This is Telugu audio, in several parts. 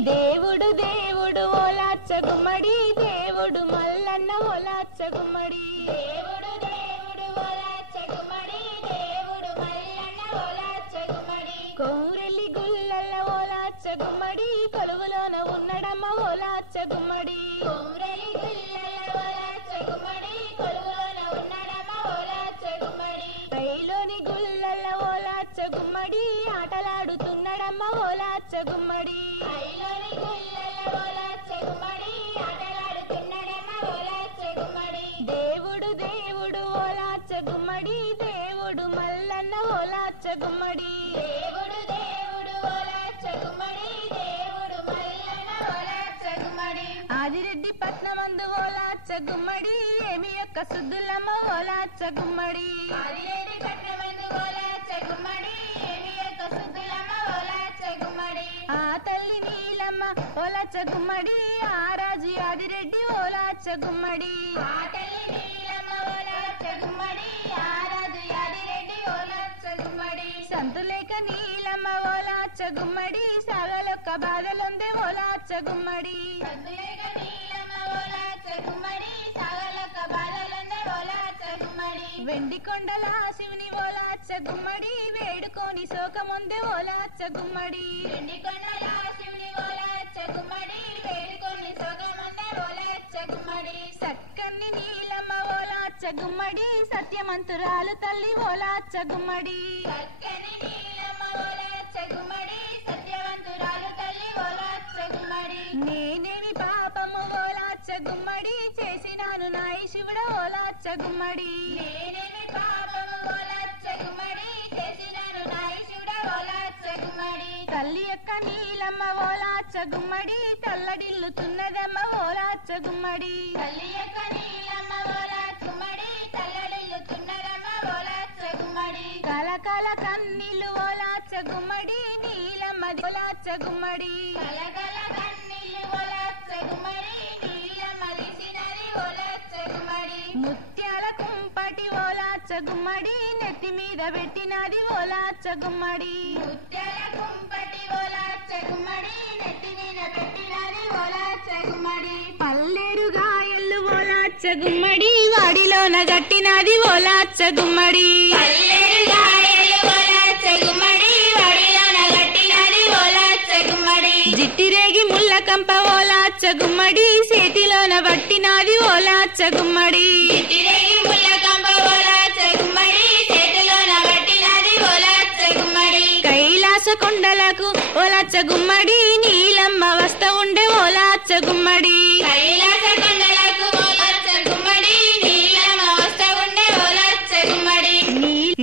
దేవుడు దేవుడు ఓలాచ్చ గుమ్మడి దేవుడు మల్లన్న ఓలాచ్చ గుమ్మడి దేవుడు దేవుడు ఓలాచ్చ గుమ్మడి దేవుడు మల్లన్న ఓలాచ్చ గుమ్మడి కోరెల్లి గుల్లల్ల ఓలాచ్చ గుమ్మడి కొలువులోన ఉన్నడమ్మ ఓలాచ్చ గుమ్మడి కొమ్రెలి గుల్లల ఓలాచ్చ గుమ్మడి కొలువులోన ఉన్నడమ్మ ఓలాచ్చ గుమ్మడి రైలోని గుల్లల్ల ఓలాచ్చ గుమ్మడి ఆటలాడుతున్నడమ్మ ఓలాచ్చ గుమ్మడి ఐలోని గుల్లల ఓలాచ్చ గుమ్మడి ఆటలాడుతున్నడమ్మ ఓలాచ్చ గుమ్మడి దేవుడు దేవుడు ఓలాచ్చ గుమ్మడి దేవుడు మల్లన్న ఓలాచ్చ గుమ్మడి దేవుడు దేవుడు ఓలాచ్చ గుమ్మడి దేవుడు మల్లన్న ఓలాచ్చ గుమ్మడి ఆదిరెడ్డి పట్నమందు ఓలాచ్చ గుమ్మడి ఏమి యొక్క సుద్దులమ్మ ఓలాచ్చ గుమ్మడి ఆదిరెడ్డి పట్నమందు ఓలాచ్చ గుమ్మడి ఏమి యొక్క సుద్దులమ్మ ఓలాచ్చ గుమ్మడి ఆ తల్లి నీలమ్మ ఓలాచ్చ గుమ్మడి ఆ రాజు ఆదిరెడ్డి ఓలాచ్చ గుమ్మడి ఆ తల్లి నీలమ్మ ఓలాచ్చ గుమ్మడి ఆ రాజు యాదిరెడ్డి ఓలాచ్చ గుమ్మడి సంతులేక నీలమ్మ ఓలాచ్చ గుమ్మడి సాగలొక్క బాధలుందే ఓలాచ్చ గుమ్మడి సందులేక నీలమ్మ ఓలాచ్చ గుమ్మడి సాగలొక్క బాధలుందే ఓలాచ్చ గుమ్మడి వెండి కొండల శివుని ఓలాచ్చ గుమ్మడి వేడుకొని శోకముందే ఓలాచ్చ గుమ్మడి వెండి కొండల శివుని ఓలాచ్చ గుమ్మడి వేడుకొని సోగముందే ఓలాచ్చ గుమ్మడి సక్కన్ని నీలమ్మ ఓలాచ్చ గుమ్మడి సత్యమంతురాలు తల్లి ఓలాచ్చ గుమ్మడి చక్కని నీలమ్మ ఓలాచ్చ గుమ్మడి సత్యవంతురాలు తల్లి ఓలాచ్చ గుమ్మడి నేనేమి పాపము ఓలాచ్చ గుమ్మడి చేసినాను నాయి శివుడ ఓలాచ్చ గుమ్మడి నేనేమి పాపము ఓలాచ్చ గుమ్మడి చేసినాను నాయసుడ ఓలాచ్చ గుమ్మడి తల్లి యొక్క నీలమ్మ ఓలాచ్చ గుమ్మడి తల్లడిల్లుతున్నదమ్మ ఓలాచ్చ గుమ్మడి తల్లి యొక్క నీలమ్మ ఓలాచ్చ గుమ్మడి తల్లడిల్లుతున్నదమ్మ ఓలాచ్చ గుమ్మడి కలకల కన్నీళ్ళు ఓలాచ్చ గుమ్మడి నీలమ్మది ఓలాచ్చ గుమ్మడి కలగల కన్నీళ్ళు ఓలాచ్చ గుమ్మడి నీలమ్మ తీసినది ఓలాచ్చ గుమ్మడి ముత్యాల కుంపటి ఓలాచ్చ గుమ్మడి నెత్తి మీద పెట్టినది ఓలాచ్చ గుమ్మడి ముత్యాల కుంపటి ఓలాచ్చ గుమ్మడి నెత్తి మీద పెట్టినది ఓలాచ్చ గుమ్మడి పల్లేరు గాయళ్ళు ఓలాచ్చ గుమ్మడి వాడిలోన గట్టినది ఓలాచ్చ గుమ్మడి పల్లెరు గాయలు ఓలాచ్చ గుమ్మడి వడిలోన గట్టినది ఓలాచ్చ గుమ్మడి జిట్టిరేగి ముళ్ళ కంప ఓలాచ్చ గుమ్మడి చేతిలోన పట్టినది ఓలాచ్చ గుమ్మడి తిరిగి ముళ్ళ కంప ఓలాచ్చ గుమ్మడి చేతిలోన గట్టినది ఓలాచ్చ గుమ్మడి కైలాస కొండలకు ఓలాచ్చ గుమ్మడి నీలమ్మ వస్త ఉండే ఓలాచ్చ గుమ్మడి కైలాస కొండలకు ఓలాచ్చ గుమ్మడి నీలమ్మ వస్త ఉండే ఓలాచ్చ గుమ్మడి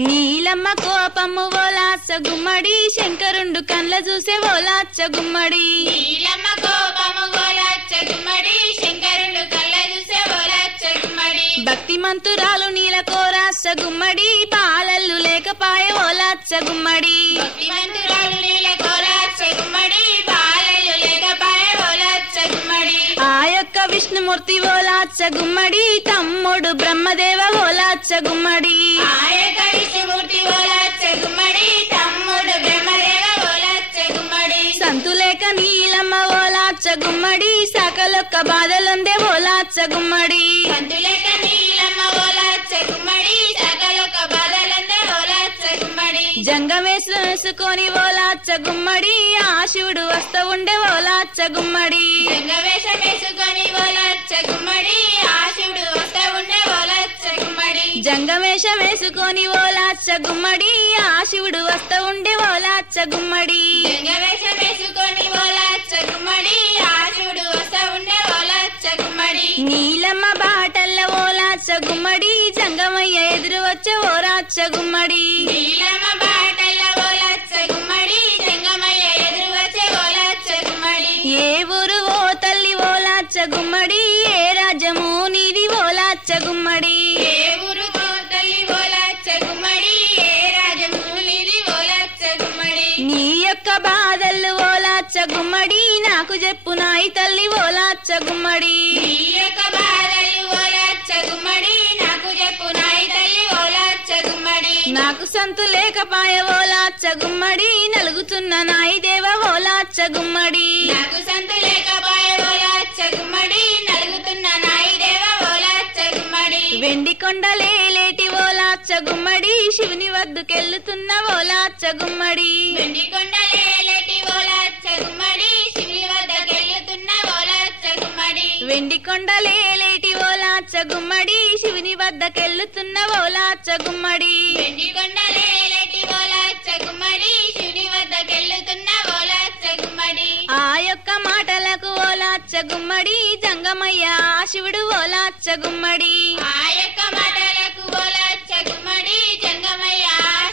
నీలమ్మ కోపము ఓలాచ్చ గుమ్మడి శంకరుండు కండ్ల చూసే ఓలాచ్చ గుమ్మడి నీలమ్మ కోపము ఓలాచ్చ గుమ్మడి శంకరుడు కళ్ళ చూసే ఓలాచ్చ గుమ్మడి భక్తి మంతురాలు నీల కోరాచ్చ గుమ్మడి పాలల్లు లేకపాయ ఓలాచ్చ గుమ్మడి భక్తిమంతురాలు నీల కోలాచ్చ గుమ్మడి పాలలు లేకపాయ ఓలాచ్చ గుమ్మడి ఆ యొక్క విష్ణుమూర్తి ఓలాచ్చ గుమ్మడి తమ్ముడు బ్రహ్మదేవ ఓలాచ్చ గుమ్మడి ఆయక విష్ణుమూర్తి ఓలాచ్చ గుమ్మడి తమ్ముడు బ్రహ్మదేవ ఓలాచ్చ గుమ్మడి సంతులేక నీలమ్మ ఓలాచ్చ గుమ్మడి సకలొక్క బాధలుందే ఓలాచ్చ గుమ్మడి సంతులేక నీలమ్మ ఓలాచ్చ గుమ్మడి సకలొక బాధలందే ఓలాచ్చ గుమ్మడి జంగమేసుకొని ఓలాచ్చ గుమ్మడి ఆ శివుడు వస్త ఉండే ఓలాచ్చ గుమ్మడి రంగవేషం వేసుకొని ఓలాచ్చ గుమ్మడి ఆశుడు వస్తా ఉండే ఓలాచ్చ గుమ్మడి జంగమేషం వేసుకొని ఓలాచ్చ గుమ్మడి ఆ శివుడు వస్త ఉండే ఓలాచ్చ గుమ్మడి రంగవేషం వేసుకొని ఓలాచ్చ గుమ్మడి ఆశుడు వస్తా ఉండే ఓలాచ్చ గుమ్మడి నీలమ్మ బాటల్ల ఓలాచ్చ గుమ్మడి జంగమయ్య ఎదురు వచ్చే ఓలాచ్చ గుమ్మడి నీలమ్మ బాటల ఓలాచ్చ గుమ్మడి జంగమయ్య ఎదురు వచ్చే ఓలాచ్చ గుమ్మడి ఏ ఊరు ఓ తల్లి ఓలాచ్చ గుమ్మడి ఏ రాజ్యము నీది ఓలాచ్చ గుమ్మడి ఏ ఊరు తల్లి ఓలాచ్చ గుమ్మడి ఏ రాజమూలిది ఓలాచ్చ గుమ్మడి నీ యొక్క బాధలు ఓలాచ్చ గుమ్మడి నాకు చెప్పు నాయి తల్లి ఓలాచ్చ గుమ్మడి నీ యొక్క బాధలు ఓలాచ్చ గుమ్మడి నాకు చెప్పు నాయి తల్లి ఓలాచ్చ గుమ్మడి నాకు సంతు లేకపాయ ఓలాచ్చ గుమ్మడి నలుగుతున్న నాయి దేవ ఓలాచ్చ గుమ్మడి నాకు కొండలేటి ఓలాచ్చ గుమ్మడి శివుని వద్దకెళ్తున్న ఓలాచ్చ గుమ్మడి వెండి కొండలేటి ఓలాచ్చ గుమ్మడి శివుని వద్దకెళ్తున్న ఓలాచ్చ గుమ్మడి వెండి కొండలేటి ఓలాచ్చ గుమ్మడి శివుని వద్దకెళ్తున్న ఓలాచ్చ గుమ్మడి వెండి కొండలేటి ఓలాచ్చ గుమ్మడి శివుని వద్దకెళ్తున్న ఓలాచ్చ గుమ్మడి ఆ యొక్క మాటలకు ఓలాచ్చ గుమ్మడి జంగమయ్య శివుడు ఓలాచ్చ గుమ్మడి ఆ యొక్క మాటలకు ఓలాచ్చ గుమ్మడి జంగమయ్య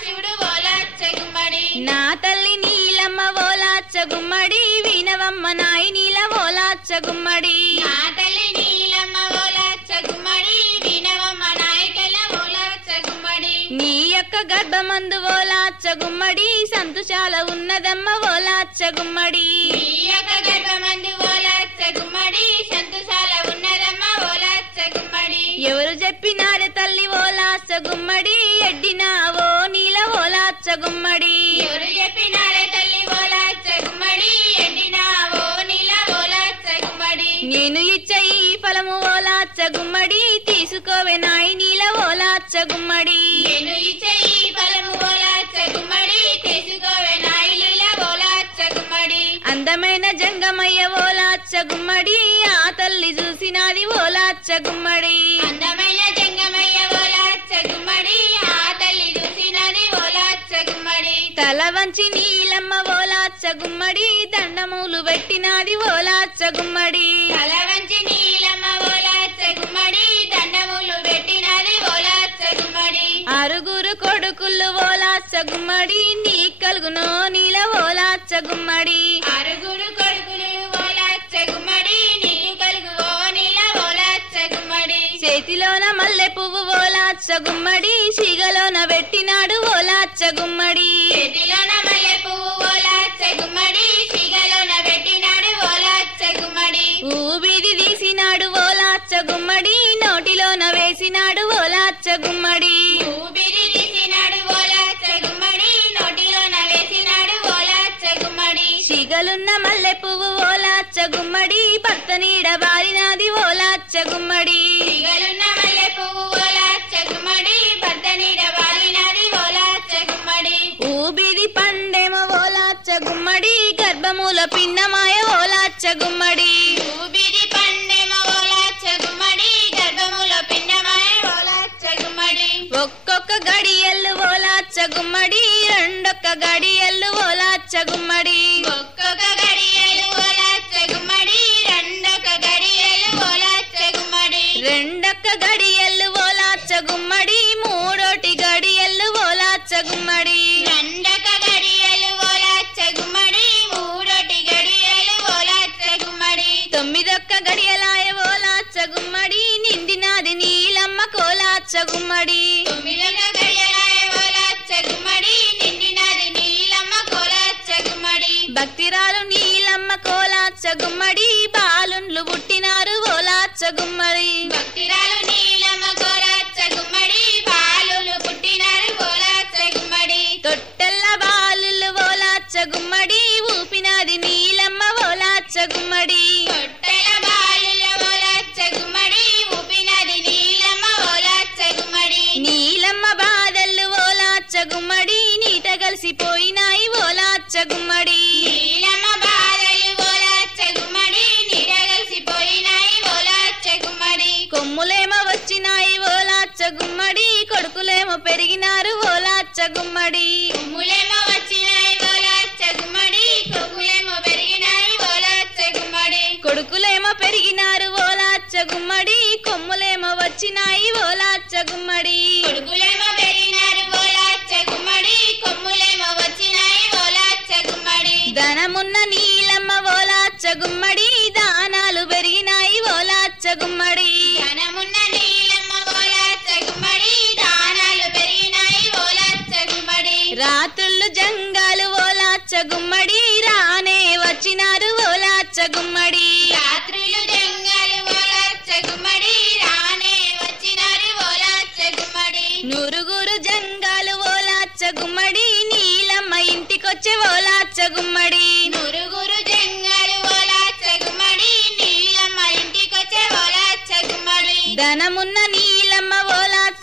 శివుడు ఓలాచ్చ గుమ్మడి నా తల్లి నీలమ్మ ఓలాచ్చ గుమ్మడి వినవమ్మ నాయి నీల ఓలాచ్చ గుమ్మడి నా తల్లి నీలమ్మ ఓలాచ్చ గుమ్మడి వినవమ్మ నాయకల ఓలాచ్చ గుమ్మడి నీ యొక్క గర్భమందు ఓలాచ్చ గుమ్మడి సంతుషాల ఉన్నదమ్మ ఓలాచ్చ గుమ్మడి ఈ యొక్క గర్భమందు ఓలాచ్చ గుమ్మడి సంతోషాల ఉన్నదమ్మ ఓలాచ్చ గుమ్మడి ఎవరు చెప్పినారే తల్లి ఓలాచ్చ గుమ్మడి ఎడ్డినా ఓ నీల ఓలాచ్చ గుమ్మడి ఎవరు చెప్పినారే తల్లి ఓలాచ్చ గుమ్మడి ఎండినా ఓ నీల ఓలాచ్చ గుమ్మడి నేను ఇచ్చే ఈ ఫలము ఓలాచ్చ గుమ్మడి తీసుకోవే నాయి నీల ఓలాచ్చ గుమ్మడి నేను ఇచ్చే ఈ ఫలము ఓలాచ్చ గుమ్మడి తీసుకోవే నాయిలీల ఓలాచ్చ గుమ్మడి అందమైన జంగమయ్య ఓలాచ్చ గుమ్మడి ఆ తల్లి చూసినాది ఓలాచ్చ గుమ్మడి అందమైన జంగమయ్య ఓలాచ్చ గుమ్మడి ఆ తల్లి చూసినది ఓలాచ్చ గుమ్మడి తల వంచి నీలమ్మ ఓలాచ్చ గుమ్మడి దండములు పెట్టినాది ఓలాచ్చ గుమ్మడి తల వంచి నీలమ్మ ఓలాచ్చ గుమ్మడి దండములు పెట్టినది ఓలాచ్చ గుమ్మడి ఆరుగురు కొడుకులు ఓలాచ్చ గుమ్మడి నీ కలుగునో నీల ఓలాచ్చ గుమ్మడి ఆరుగురు కొడుకులు ఓలాచ్చ గుమ్మడి నీకు కలుగు ఓ నీల ఓలాచ్చ గుమ్మడి చేతిలోన మల్లె పువ్వు ఓలాచ్చ గుమ్మడి సిగలోన పెట్టినాడు ఓలాచ్చ గుమ్మడి చేతిలోన మల్లె పువ్వు ఓలాచ్చ గుమ్మడి సిగలోన పెట్టినాడు ఓలాచ్చ గుమ్మడి ఊబిది తీసినాడు ఓలాచ్చ గుమ్మడి నోటిలోన వేసినాడు ఓలాచ్చ గుమ్మడి ఊపిరి తీసినాడు ఓలాచ్చ గుమ్మడి నోటిలోన వేసినాడు ఓలాచ్చ గుమ్మడి సిగలున్న మల్లె పువ్వు ఓలాచ్చ గుమ్మడి భర్త నీడ బారినాది ఓలాచ్చ గుమ్మడి సిగలున్న మల్లె పువ్వు ఓలాచ్చ గుమ్మడి భర్త నీడ వాలినది ఓలాచ్చ గుమ్మడి ఊబిది పండేమో ఓలాచ్చ గుమ్మడి గర్భముల పిన్నమాయ ఓలాచ్చ గుమ్మడి ఊపిరి పండేమో ఓలాచ్చ గుమ్మడి గర్భములో పిండమాయ ఓలాచ్చ గుమ్మడి ఒక్కొక్క గడియల్లు ఓలాచ్చ గుమ్మడి రెండొక్క గడియల్లు ఓలాచ్చ గుమ్మడి ఒక్కొక్క గడియలు ఓలాచ్చ గుమ్మడి రెండొక గడియలు ఓలాచ్చ గుమ్మడి రెండొక్క గడియల్లు ఓలాచ్చ గుమ్మడి మూడోటి గడియల్లు ఓలాచ్చ గుమ్మడి రెండొక గడియలు ఓలాచ్చ గుమ్మడి మూడోటి గడియలు ఓలాచ్చ గుమ్మడి తొమ్మిదొక్క గడియలాయ ఓలాచ్చ గుమ్మడి నిండినాది నీలమ్మ కోలాచ్చ గుమ్మడి తొమ్మిదొక గడియలాయ ఓలాచ్చ గుమ్మడి నిండినది నీలమ్మ కోలాచ్చ గుమ్మడి భక్తిరాలు నీలమ్మ కోలాచ్చ గుమ్మడి బాలుండ్లు పుట్టినారు ఓలాచ్చ గుమ్మడి భక్తిరాలు నీలమ్మ కోలాచ్చ గుమ్మడి బాలులు పుట్టినారు ఓలాచ్చ గుమ్మడి తొట్టెల్ల బాలులు ఓలాచ్చ గుమ్మడి ఊపినాది నీలమ్మ ఓలాచ్చ గుమ్మడి తొట్టెల బాలుల ఓలాచ్చ గుమ్మడి ఊపినది నీలమ్మ ఓలాచ్చ గుమ్మడి నీలమ్మ బాధల్లు ఓలాచ్చ గుమ్మడి నీట కలిసిపోయినాయి ఓలాచ్చ గుమ్మడి నీలమ్మ బాధలు ఓలాచ్చ గుమ్మడి నీడగలిసిపోయినాయి ఓలాచ్చ గుమ్మడి కొమ్ములేమో వచ్చినాయి ఓలాచ్చ గుమ్మడి కొడుకులేమో పెరిగినారు ఓలాచ్చ గుమ్మడి కొమ్ములేమో వచ్చినాయి ఓలాచ్చ గుమ్మడి కొక్కులేమో పెరిగినాయి ఓలాచ్చ గుమ్మడి కొడుకులేమో పెరిగినారు ఓలాచ్చ గుమ్మడి కొమ్ములేమో వచ్చినాయి ఓలాచ్చ గుమ్మడి కొడుకులేమో పెరిగినారు ఓలాచ్చ గుమ్మడి కొమ్ములేమో వచ్చినాయి ఓలాచ్చ గుమ్మడి ధనమున్న నీలమ్మ ఓలాచ్చ గుమ్మడి దానాలు పెరిగినాయి ఓలాచ్చ గుమ్మడి ధనమున్న నీలమ్మ ఓలాచ్చ గుమ్మడి దానాలు పెరిగినాయి ఓలాచ్చ గుమ్మడి రాత్రుళ్ళు జంగాలు ఓలాచ్చ గుమ్మడి రానే వచ్చినారు ఓలాచ్చ గుమ్మడి రాత్రులు జంగాలు ఓలాచ్చ గుమ్మడి రానే వచ్చినారు ఓలాచ్చ గుమ్మడి నూరుగురు జంగాలు ఓలాచ్చ గుమ్మడి నీలమ్మ ఇంటికొచ్చే ఓలాచ్చ గుమ్మడి నూరుగురు జంగాలు ఓలాచ్చ గుమ్మడి నీలమ్మ ఇంటికొచ్చే ఓలాచ్చ గుమ్మడి ధనమున్న నీలమ్మ ఓలాచ్చ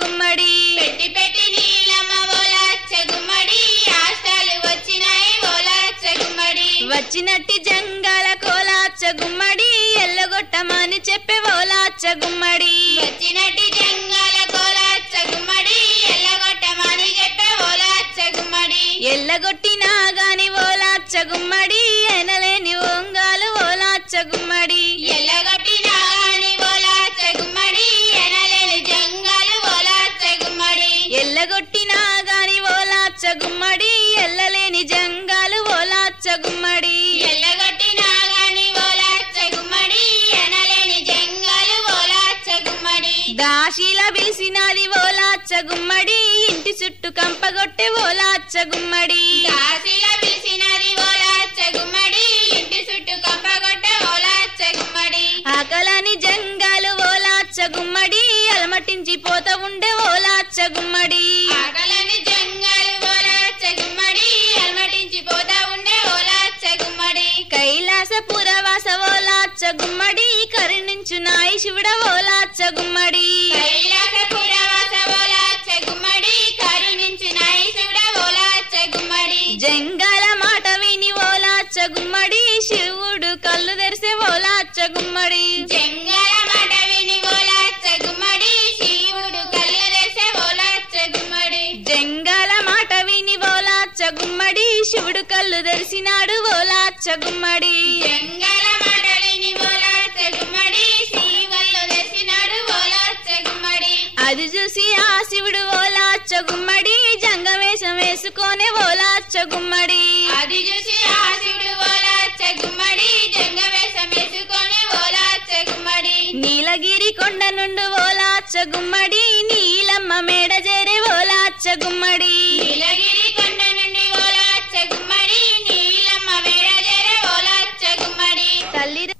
గుమ్మడి పెట్టి పెట్టి నీలమ్మ ఓలాచ్చ గుమ్మడి ఆస్తాలు వచ్చినాయి ఓలాచ్చ గుమ్మడి వచ్చినట్టి జంగాల కోలాచ్చ గుమ్మడి ఎల్లగొట్టమని చెప్పే ఓలాచ్చ గుమ్మడి వచ్చినట్టి జంగాల కోలాచ్చ గుమ్మడి ఎల్లగొట్టమని చెప్పే ఓలాచ్చ గుమ్మడి ఎల్లగొట్టినా గాని ఓలాచ్చ గుమ్మడి ఎనలేని ఓంగాలు ఓలాచ్చ గుమ్మడి ఎల్లగొట్టినా గాని ఓలాచ్చ గుమ్మడి ఎనలేని జంగాలు ఓలాచ్చ గుమ్మడి ఎల్లగొట్టినా గాని ఓలాచ్చ గుమ్మడి ఎల్లలేని జంగాలు ఓలాచ్చ గుమ్మడి ఎల్లగొట్టినా గాని ఓలాచ్చ గుమ్మడి ఎనలేని జంగాలు ఓలాచ్చ గుమ్మడి దాశీల పిలిసినది ఓలాచ్చ గుమ్మడి ఇంటి చుట్టూ కంపగొట్టే ఓలాచ్చ గుమ్మడి దాసిల పిలిచినది ఓలాచ్చ గుమ్మడి ఇంటి చుట్టూ కంపగొట్ట ఓలాచ్చ గుమ్మడి ఆకలని జంగాలు ఓలాచ్చ గుమ్మడి అలమటించి పోత ఉండే ఓలాచ్చ గుమ్మడి ఆకలని జంగాలు ఓలాచ్చ గుమ్మడి అలమటించి పోతా ఉండే ఓలాచ్చ గుమ్మడి కైలాసపురవాస ఓలాచ్చ గుమ్మడి కరుణించు నాయి శివుడ ఓలాచ్చ గుమ్మడి కైలాసపురవాస ఓలాచ్చ గుమ్మడి కరుణించు నాయసుడ ఓలాచ్చ గుమ్మడి జంగాల మాట విని ఓలాచ్చ గుమ్మడి శివుడు కళ్ళు తెరిసే ఓలాచ్చ గుమ్మడి జంగాల మాట విని ఓలాచ్చ గుమ్మడి శివుడు కళ్ళు తెరిసే ఓలాచ్చ గుమ్మడి జంగాల మాట విని ఓలాచ్చ గుమ్మడి శివుడు కళ్ళు తెరిసినాడు ఓలాచ్చ గుమ్మడి జంగాల మాట విని ఓలాచ్చ గుమ్మడి శివల్లు తెరిసినాడు ఓలాచ్చ గుమ్మడి అది చూసి ఆ శివుడు ఓలాచ్చ గుమ్మడి జంగవేషం వేసుకొనే ఓలాచ్చ గుమ్మడి అది చూసి ఆ శివుడు ఓలాచ్చ గుమ్మడి జంగవేషం వేసుకొని ఓలాచ్చ గుమ్మడి నీలగిరి కొండ నుండి ఓలాచ్చ గుమ్మడి నీలమ్మ మేడ చేరే ఓలాచ్చ గుమ్మడి నీలగిరి కొండ నుండి ఓలాచ్చ గుమ్మడి నీలమ్మ వేడజేర ఓలాచ్చ గుమ్మడి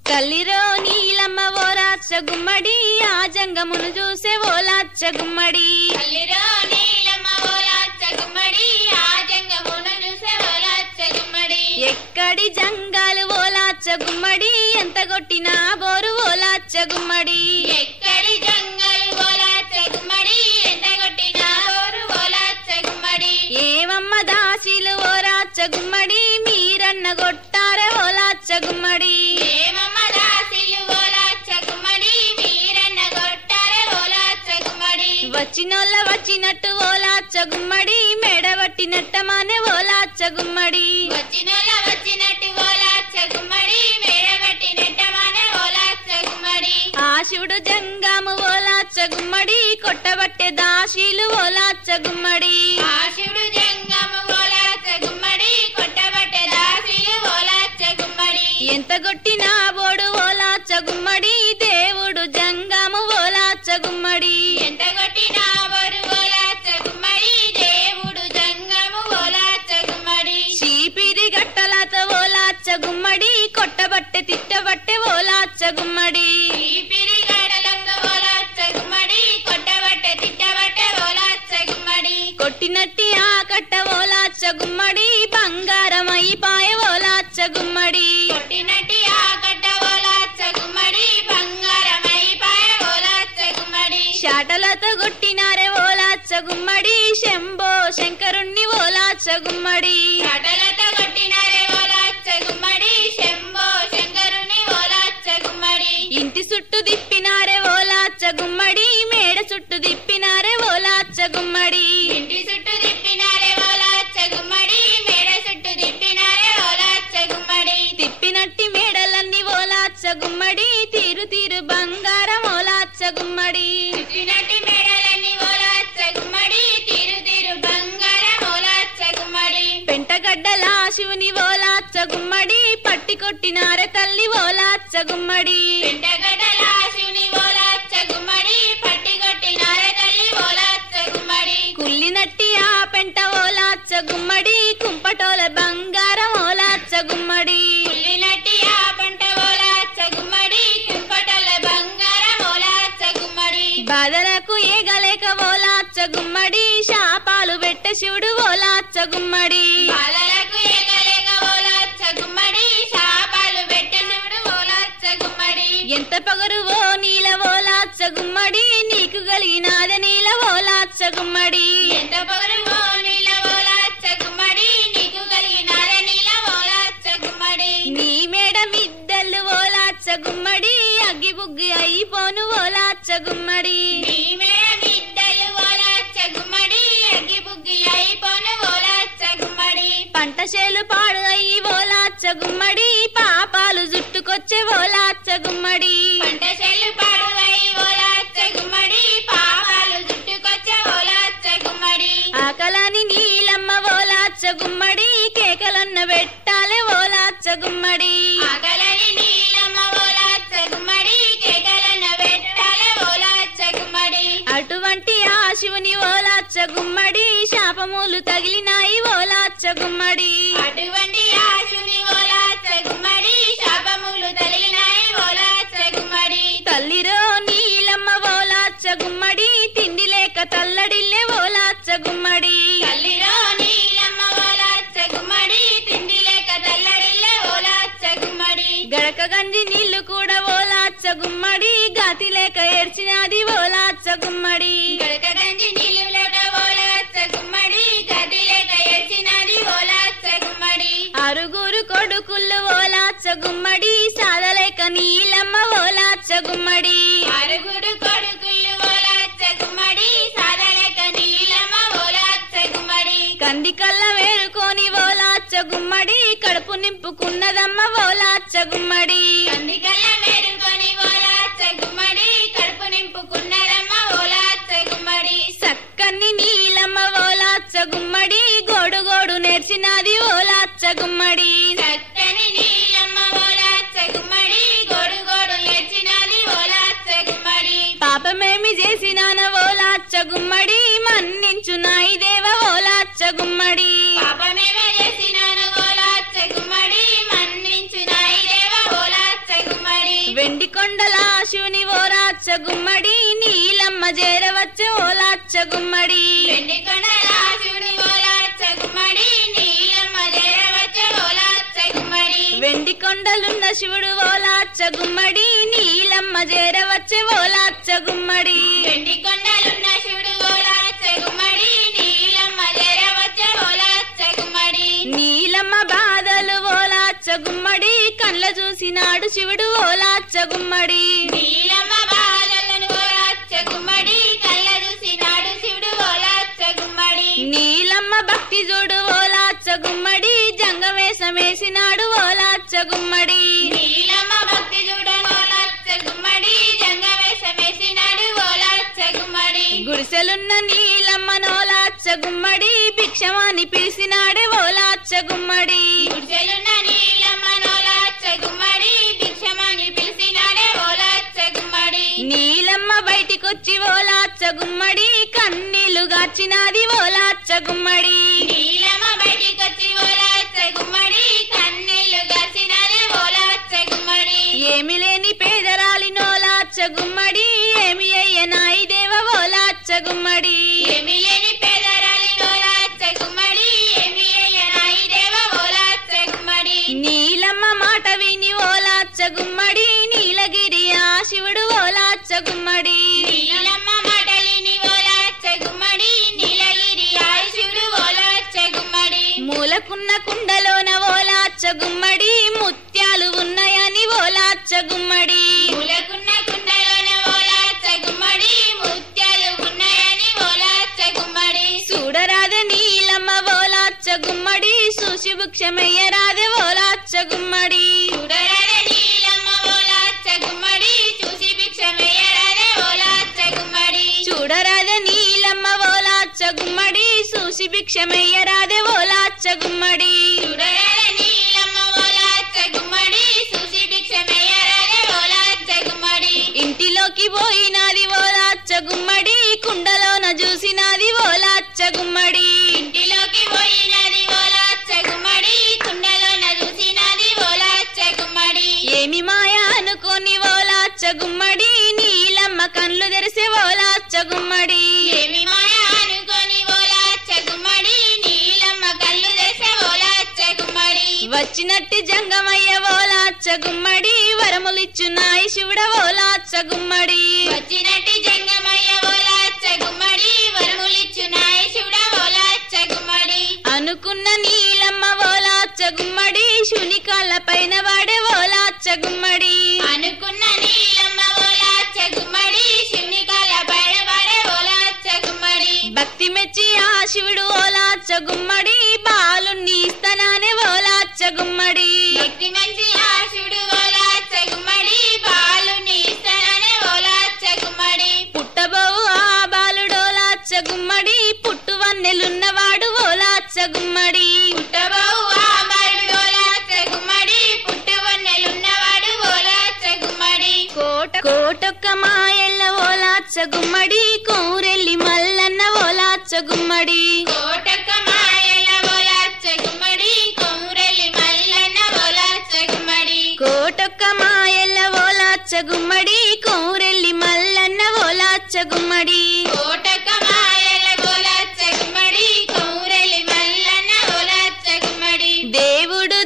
తల్లిరో నీలమ్మ ఓలాచ్చ గుమ్మడి ఆ జంగమును చూసే ఓలాచ్చ గుమ్మడి తల్లిరో నీలమ్మ ఓలాచ్చ గుమ్మడి ఆ జంగమున చూసే ఓలాచ్చ గుమ్మడి ఎక్కడి జంగాలు ఓలాచ్చ గుమ్మడి ఎంత కొట్టినా బోరు ఓలాచ్చ గుమ్మడి ఎక్కడి జంగలు ఓలాచ్చ గుమ్మడి ఎంత కొట్టినా ఓరు ఓలాచ్చ గుమ్మడి ఏమమ్మ దాసీలు ఓలాచ్చ గుమ్మడి మీరన్న కొట్టారే ఓలాచ్చ గుమ్మడి ఏమమ్మ దాసిలు ఓలాచ్చ గుమ్మడి మీరన్న కొట్టారే ఓలాచ్చ గుమ్మడి వచ్చినోళ్ళ వచ్చినట్టు ఓలాచ్చ గుమ్మడి మెడబట్టినట్టమానే ఓలాచ్చ గుమ్మడి వచ్చినోళ్ళ వచ్చినట్టు ఓలాచ్చ గుమ్మడి మేడబట్టి నెట్టమానే ఓలాచ్చ గుమ్మడి ఆ శివుడు జంగాము ఓలాచ్చ గుమ్మడి కొట్టబట్టే దాసీలు ఓలాచ్చ గుమ్మడి ఆ శివుడు జంగము ఓలాచ్చ గుమ్మడి కొట్టబట్టే దాసిలు ఓలాచ్చ గుమ్మడి ఎంత కొట్టినా బోడు ఓలాచ్చ గుమ్మడి దేవుడు జంగాము ఓలాచ్చ గుమ్మడి ఎంత కొట్టినా బరు ఓలాచ్చ గుమ్మడి దేవుడు జంగము ఓలాచ్చ గుమ్మడి చీపిరి గట్టలతో ఓలాచ్చ గుమ్మడి కొట్టబట్టే తిట్టబట్టే ఓలాచ్చ గుమ్మడి ఈ పిరిగాడలందు ఓలాచ్చ గుమ్మడి కొట్టబట్టే తిట్టబట్టే ఓలాచ్చ గుమ్మడి కొట్టినట్టి ఆ కట్ట ఓలాచ్చ గుమ్మడి బంగారం అయిపాయ ఓలాచ్చ గుమ్మడి కొట్టినట్టి ఆ గడ్డ ఓలాచ్చ గుమ్మడి బంగారమైపాయ ఓలాచ్చ గుమ్మడి శాటలతో కొట్టినారే ఓలాచ్చ గుమ్మడి శంభో శంకరుణ్ణి ఓలాచ్చ గుమ్మడి కటలతో కొట్టినారే ఓలాచ్చ గుమ్మడి శంభో శంకరుని ఓలాచ్చ గుమ్మడి ఇంటి చుట్టూ దిప్పినారే ఓలాచ్చ గుమ్మడి మేడ చుట్టూ దిప్పినారే ఓలాచ్చ గుమ్మడి ఇంటి చుట్టూ తిప్పినారే ఓలాచ్చ గుమ్మడి మేడ చుట్టూ తిప్పినారే ఓలాచ్చ గుమ్మడి తిప్పినట్టి మేడలన్నీ ఓలాచ్చ గుమ్మడి తీరు తీరు బంగారం ఓలాచ్చ గుమ్మడి తిప్పినట్టి మేడలన్నీ ఓలాచ్చ గుమ్మడి తీరు తీరు బంగారం ఓలాచ్చ గుమ్మడి పెంటగడ్డల శివుని ఓలాచ్చ గుమ్మడి పట్టి కొట్టినారే తల్లి ఓలాచ్చ గుమ్మడి పెంటగడ్డల శివుని ఓలాచ్చ గుమ్మడి పట్టి కొట్టినారే తల్లి ఓలాచ్చ గుమ్మడి కుల్లినట్టి ఆ పెంట ఓలాచ్చ గుమ్మడి కుంపటోల బంగారం ఓలాచ్చ గుమ్మడి పుల్లినట్టి ఆ పంట ఓలాచ్చ గుమ్మడి కుంపటల బంగారం ఓలాచ్చ గుమ్మడి బాధలకు ఏగలేక ఓలాచ్చ గుమ్మడి శాపాలు పెట్ట శివుడు ఓలాచ్చ గుమ్మడి బాలలకు ఏగలేక ఓలాచ్చ గుమ్మడి శాపాలు పెట్టనుడు ఓలాచ్చ గుమ్మడి ఎంత పగరువో నీల ఓలాచ్చ గుమ్మడి నీకు కలిగినాద నీల ఓలాచ్చ గుమ్మడి ఎంత పగరువో నీల ఓలాచ్చ గుమ్మడి నీకు కలిగినాద నీల ఓలాచ్చ గుమ్మడి నీ మేడ మిద్దలు ఓలాచ్చ గుమ్మడి అగ్గి బుగ్గి అయిపోను ఓలాచ్చ గుమ్మడి నీ మేడ మిద్దలు ఓలాచ్చ గుమ్మడి అగ్గి బుగ్గి అయిపోను ఓలాచ్చ గుమ్మడి పంట చేలు పాడు అయ్యి ఓలాచ్చ గుమ్మడి పాపాలు జుట్టుకొచ్చే ఓలాచ్చ గుమ్మడి పంట చెల్లు పాడువై ఓలాచ్చ గుమ్మడి పాపాలు జుట్టుకొచ్చే ఓలాచ్చ గుమ్మడి ఆకలని నీలమ్మ ఓలాచ్చ గుమ్మడి కేకలన్న పెట్టాలే ఓలాచ్చ గుమ్మడి ఆకలని నీలమ్మ ఓలాచ్చ గుమ్మడి కేకలన్న పెట్టాలే ఓలాచ్చ గుమ్మడి అటువంటి ఆ శివుని ఓలాచ్చ గుమ్మడి శాపములు తగిలినాయి ఓలాచ్చ గుమ్మడి అటువంటి ఆశుని ఓలాచ్చ గుమ్మడి శాపములు తగిలినాయి ఓలాచ్చ గుమ్మడి తల్లిరో నీలమ్మ ఓలాచ్చ గుమ్మడి తిండి లేక తల్లడిల్లే ఓలాచ్చ గుమ్మడి తల్లిలో నీలమ్మ ఓలాచ్చ గుమ్మడి తిండి లేక తల్లడిల్లే ఓలాచ్చ గుమ్మడి గడక గంజి నీళ్లు కూడా ఓలాచ్చ గుమ్మడి గాతి లేక ఏడ్చినాది ఓలాచ్చ గుమ్మడి గడక గంజి నీళ్ళు లేక ఓలాచ్చ గుమ్మడి గది లేక ఏడ్చినది ఓలాచ్చ గుమ్మడి ఆరుగురు కొడుకుళ్ళు ఓలాచ్చ గుమ్మడి సాదలేక నీలమ్మ ఓలాచ్చ గుమ్మడి ఆరుగురు కొడుకులు ఓలాచ్చ గుమ్మడి సాదలేక నీలమ్మ ఓలాచ్చ గుమ్మడి కంది కళ్ళ వేరుకొని ఓలాచ్చ గుమ్మడి కడుపు నింపుకున్నదమ్మ ఓలాచ్చ గుమ్మడి కందికల్ల మేరుకొని ఓలాచ్చ గుమ్మడి కడుపు నింపుకున్నదమ్మ ఓలాచ్చ గుమ్మడి సక్కని నీలమ్మ ఓలాచ్చ గుమ్మడి గోడు గోడు నేర్చినది ఓలాచ్చ గుమ్మడి చక్కని నీలమ్మ ఓలాచ్చ గుమ్మడి గోడు గోడు ఏడ్చినది ఓలాచ్చ గుమ్మడి పాపమేమి చేసినాన ఓలాచ్చ గుమ్మడి మన్నించు నాయి దేవ ఓలాచ్చ గుమ్మడి పాపమేమే చేసినాను ఓలాచ్చ గుమ్మడి మన్నించు నాయదేవ ఓలాచ్చ గుమ్మడి వెండి కొండల శివుని ఓలాచ్చ గుమ్మడి నీలమ్మ చేరవచ్చే ఓలాచ్చ గుమ్మడి వెండి కొండలాశుని ఓలాచ్చ గుమ్మడి నీలమ్మ చేరవచ్చ ఓలాచ్చ గుమ్మడి వెండి కొండలున్న శివుడు ఓలాచ్చ గుమ్మడి నీలమ్మ చేరవచ్చే ఓలాచ్చ గుమ్మడి వెండి కొండలున్న శివుడు ఓలాచ్చ గుమ్మడి నీలమ్మ చేరవచ్చ ఓలాచ్చ గుమ్మడి నీలమ్మ బాధలు ఓలాచ్చ గుమ్మడి కళ్ళ చూసినాడు శివుడు ఓలాచ్చ గుమ్మడి నీలమ్మ బాధలను ఓలాచ్చ గుమ్మడి కళ్ళ చూసినాడు శివుడు ఓలాచ్చ గుమ్మడి నీలమ్మ భక్తి చూడు ఓలాచ్చ గుమ్మడి జంగవేషమేసినాడు ఓలాచ్చ గుమ్మడి నీలమ్మ భక్తి చూడను ఓలాచ్చ గుమ్మడి జంగవేషమేసినాడు ఓలాచ్చ గుమ్మడి గుడిసెలున్న నీలమ్మ నోలాచ్చ గుమ్మడి భిక్షమాని పిలిచినాడే ఓలాచ్చ గుమ్మడి గుడిసెలున్న నీలమ్మ ఓలాచ్చ గుమ్మడి భిక్షమని పిలిచినాడే ఓలాచ్చ గుమ్మడి నీలమ్మ బయటికొచ్చి ఓలాచ్చ గుమ్మడి కన్నీళ్లు గార్చినాది ఓలాచ్చ గుమ్మడి నీలమ్మ బయటికొచ్చి ఓలాచ్చ గుమ్మడి కన్నీళ్లు గసినది ఓలాచ్చ గుమ్మడి ఏమి లేని పేదరాలి నోలాచ్చ గుమ్మడి ఏమి అయ్యనాయి దేవ ఓలాచ్చ గుమ్మడి ఏమి లేని పేదరాలి ఓలాచ్చ గుమ్మడి ఏమి అయ్యనాయి దేవ ఓలాచ్చ గుమ్మడి నీలమ్మ మాట విని ఓలాచ్చ గుమ్మడి నీలగిరి ఆ శివుడు ఓలాచ్చ గుమ్మడి నీలమ్మ మాటలిని ఓలాచ్చ గుమ్మడి నీలగిరి ఆయుషుడు ఓలాచ్చ గుమ్మడి మూలకున్న కుండలోన ఓలాచ్చ గుమ్మడి ముత్యాలు ఉన్నాయని ఓలాచ్చ గుమ్మడి మూలకున్న కుండలోన ఓలాచ్చ గుమ్మడి ముత్యాలు ఉన్నాయని ఓలాచ్చ గుమ్మడి చూడరాదే నీలమ్మ ఓలాచ్చ గుమ్మడి చూసి భిక్షమయ్యరాదే ఓలాచ్చ గుమ్మడి చూడరాదే నీలమ్మ ఓలాచ్చ గుమ్మడి చూసి భిక్షమయ్యరాదే ఓలాచ్చ గుమ్మడి చూడరాదే నీలమ్మ ఓలాచ్చ గుమ్మడి చూసి భిక్షమయ్యరాదే ఓలాచ్చ గుమ్మడి చూడరాదే నీలమ్మ ఓలాచ్చ గుమ్మడి చూసి భిక్షమయ్యరాదే ఓలాచ్చ గుమ్మడి ఇంటిలోకి పోయినాది ఓలాచ్చ గుమ్మడి కుండలోన చూసినాది ఓలాచ్చ గుమ్మడి ఇంటిలోకి పోయినది ఓలాచ్చ గుమ్మడి కుండలోన చూసినది ఓలాచ్చ గుమ్మడి ఏమి మాయ అనుకోని ఓలాచ్చ గుమ్మడి నీలమ్మ కళ్ళు తెరిసే ఓలాచ్చ గుమ్మడి ఏమి మాయ అనుకొని ఓలాచ్చ గుమ్మడి నీలమ్మ కళ్ళు తెసే ఓలాచ్చ గుమ్మడి వచ్చినట్టి జంగమయ్య ఓలాచ్చ ఓలాచ్చ గుమ్మడి వరములిచ్చు నాయ శివుడ ఓలాచ్చ గుమ్మడి వచ్చినట్టి జంగమయ్య ఓలాచ్చ గుమ్మడి వరములిచ్చు నాయ శివుడ ఓలాచ్చ గుమ్మడి అనుకున్న నీలమ్మ ఓలాచ్చ గుమ్మడి శునికాళ్ళ పైన వాడే ఓలాచ్చ గుమ్మడి అనుకున్న నీలమ్మ ఓలాచ్చ గుమ్మడి శివునికాల పైన వాడే ఓలాచ్చ గుమ్మడి భక్తి మెచ్చి ఆ శివుడు ఓలాచ్చ గుమ్మడి బాలుణ్ణి ఇస్తనానే ఓలాచ్చ గుమ్మడి భక్తి మంచి ఆ శివుడు ఓలాచ్చ గుమ్మడి బాలుని ఇస్తాననే ఓలాచ్చ గుమ్మడి పుట్టబోవు ఆ బాలుడు ఓలాచ్చ గుమ్మడి పుట్టువన్నెలున్నవాడు ఓలాచ్చ గుమ్మడి పుట్టబోవు ఆ బాలుడు ఓలాచ్చ గుమ్మడి పుట్టువన్నెలున్నవాడు ఓలాచ్చ గుమ్మడి కోటొక్క మాయల్ల ఓలాచ్చ గుమ్మడి కోరెల్లి మల్లన్న ఓలాచ్చ గుమ్మడి కోటక్క మాయల ఓలాచ్చ గుమ్మడి కొమురెల్లి మల్లన్న ఓలాచ్చ గుమ్మడి కోటొక్క మాయల్ల ఓలాచ్చ గుమ్మడి కోరెల్లి మల్లన్న ఓలాచ్చ గుమ్మడి కోటక్క మాయల ఓలాచ్చ గుమ్మడి కొమురెల్లి మల్లన్న ఓలాచ్చ గుమ్మడి దేవుడు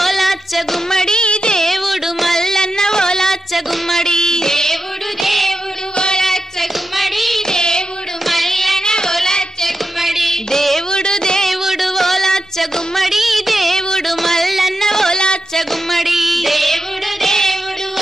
ఓలాచ్చ గుమ్మడి దేవుడు మల్లన్న ఓలాచ్చ గుమ్మడి దేవుడు ఓలాచ్చ గుమ్మడి దేవుడు మల్లన్న ఓలాచ్చ గుమ్మడి దేవుడు ఓలాచ్చ గుమ్మడి దేవుడు మల్లన్న ఓలాచ్చ గుమ్మడి దేవుడు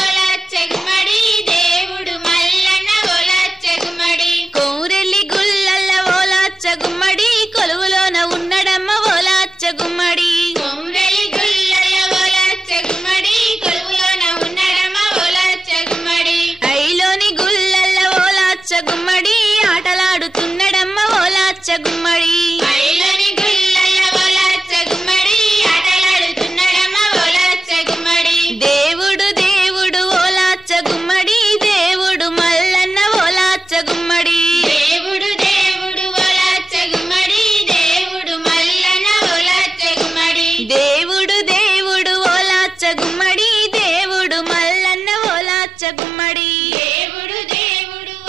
ఓలాచ్చ గుమ్మడి దేవుడు మల్లన్న ఓలాచ్చ గుమ్మడి కోరెల్లి గుల్లల్ల ఓలాచ్చ గుమ్మడి కొలువులోన ఉన్నడమ్మ ఓలాచ్చ గుమ్మడి కొమ్రెలి గుల్లల ఓలాచ్చ గుమ్మడి కొలువులోన ఉన్నడమ్మ ఓలాచ్చ గుమ్మడి ఐలోని గుల్లల్ల ఓలాచ్చ గుమ్మడి ఆటలాడుతున్నడమ్మ ఓలాచ్చ గుమ్మడి ఐలోని గుల్లల ఓలాచ్చ గుమ్మడి ఆటలాడుతున్నడమ్మ ఓలాచ్చ గుమ్మడి దేవుడు ఓలాచ్చ గుమ్మడి దేవుడు మల్లన్న ఓలాచ్చ గుమ్మడి దేవుడు ఓలాచ్చ గుమ్మడి దేవుడు మల్లన్న ఓలాచ్చ గుమ్మడి దేవుడు ఓలాచ్చ గుమ్మడి దేవుడు మల్లన్న ఓలాచ్చ గుమ్మడి దేవుడు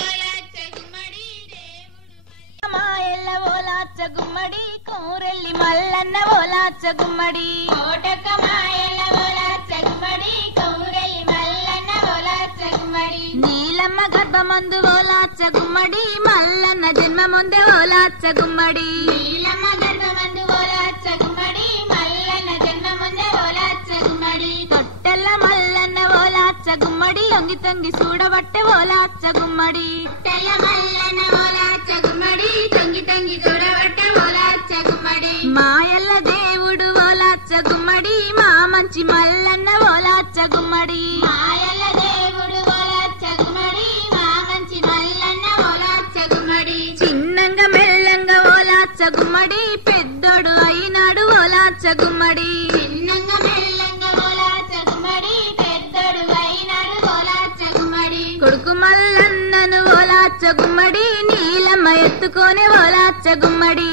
ఓలాచ్చ గుమ్మడి దేవుడు మాయల్ల ఓలాచ్చ గుమ్మడి కోరెల్లి మల్లన్న ఓలాచ్చ గుమ్మడి కోటక్క మాయల ఓలాచ్చ గుమ్మడి కొమురెల్లి మల్లన్న ఓలాచ్చ గుమ్మడి నీలమ్మ గర్భమందు ఓలాచ్చ గుమ్మడి మల్లన్న జన్మ ముందే ఓలాచ్చ గుమ్మడి నీలమ్మ గర్భమందు ఓలాచ్చ గుమ్మడి మల్లన్న జన్మ ముందే ఓలాచ్చ గుమ్మడి తొట్టెల్ల మల్లన్న ఓలాచ్చ గుమ్మడి తొంగి తొంగి చూడబట్టే ఓలాచ్చ గుమ్మడి తెల్ల మల్లన్న ఓలాచ్చ గుమ్మడి తొంగి తొంగి చూడబట్ట ఓలాచ్చ గుమ్మడి మాయల్ల దేవుడు ఓలాచ్చ గుమ్మడి మా మంచి మల్లన్న ఓలాచ్చ గుమ్మడి మాయల దేవుడు ఓలాచ్చ గుమ్మడి మా మంచి మల్లన్న ఓలాచ్చ గుమ్మడి చిన్నంగా మెల్లంగా ఓలాచ్చ గుమ్మడి పెద్దోడు అయినాడు ఓలాచ్చ గుమ్మడి చిన్నంగా మెల్లంగా ఓలాచ్చ గుమ్మడి పెద్దోడు అయినాడు ఓలాచ్చ గుమ్మడి కొడుకు మల్లన్నను ఓలాచ్చ గుమ్మడి నీలమ్మ ఎత్తుకొని ఓలాచ్చ గుమ్మడి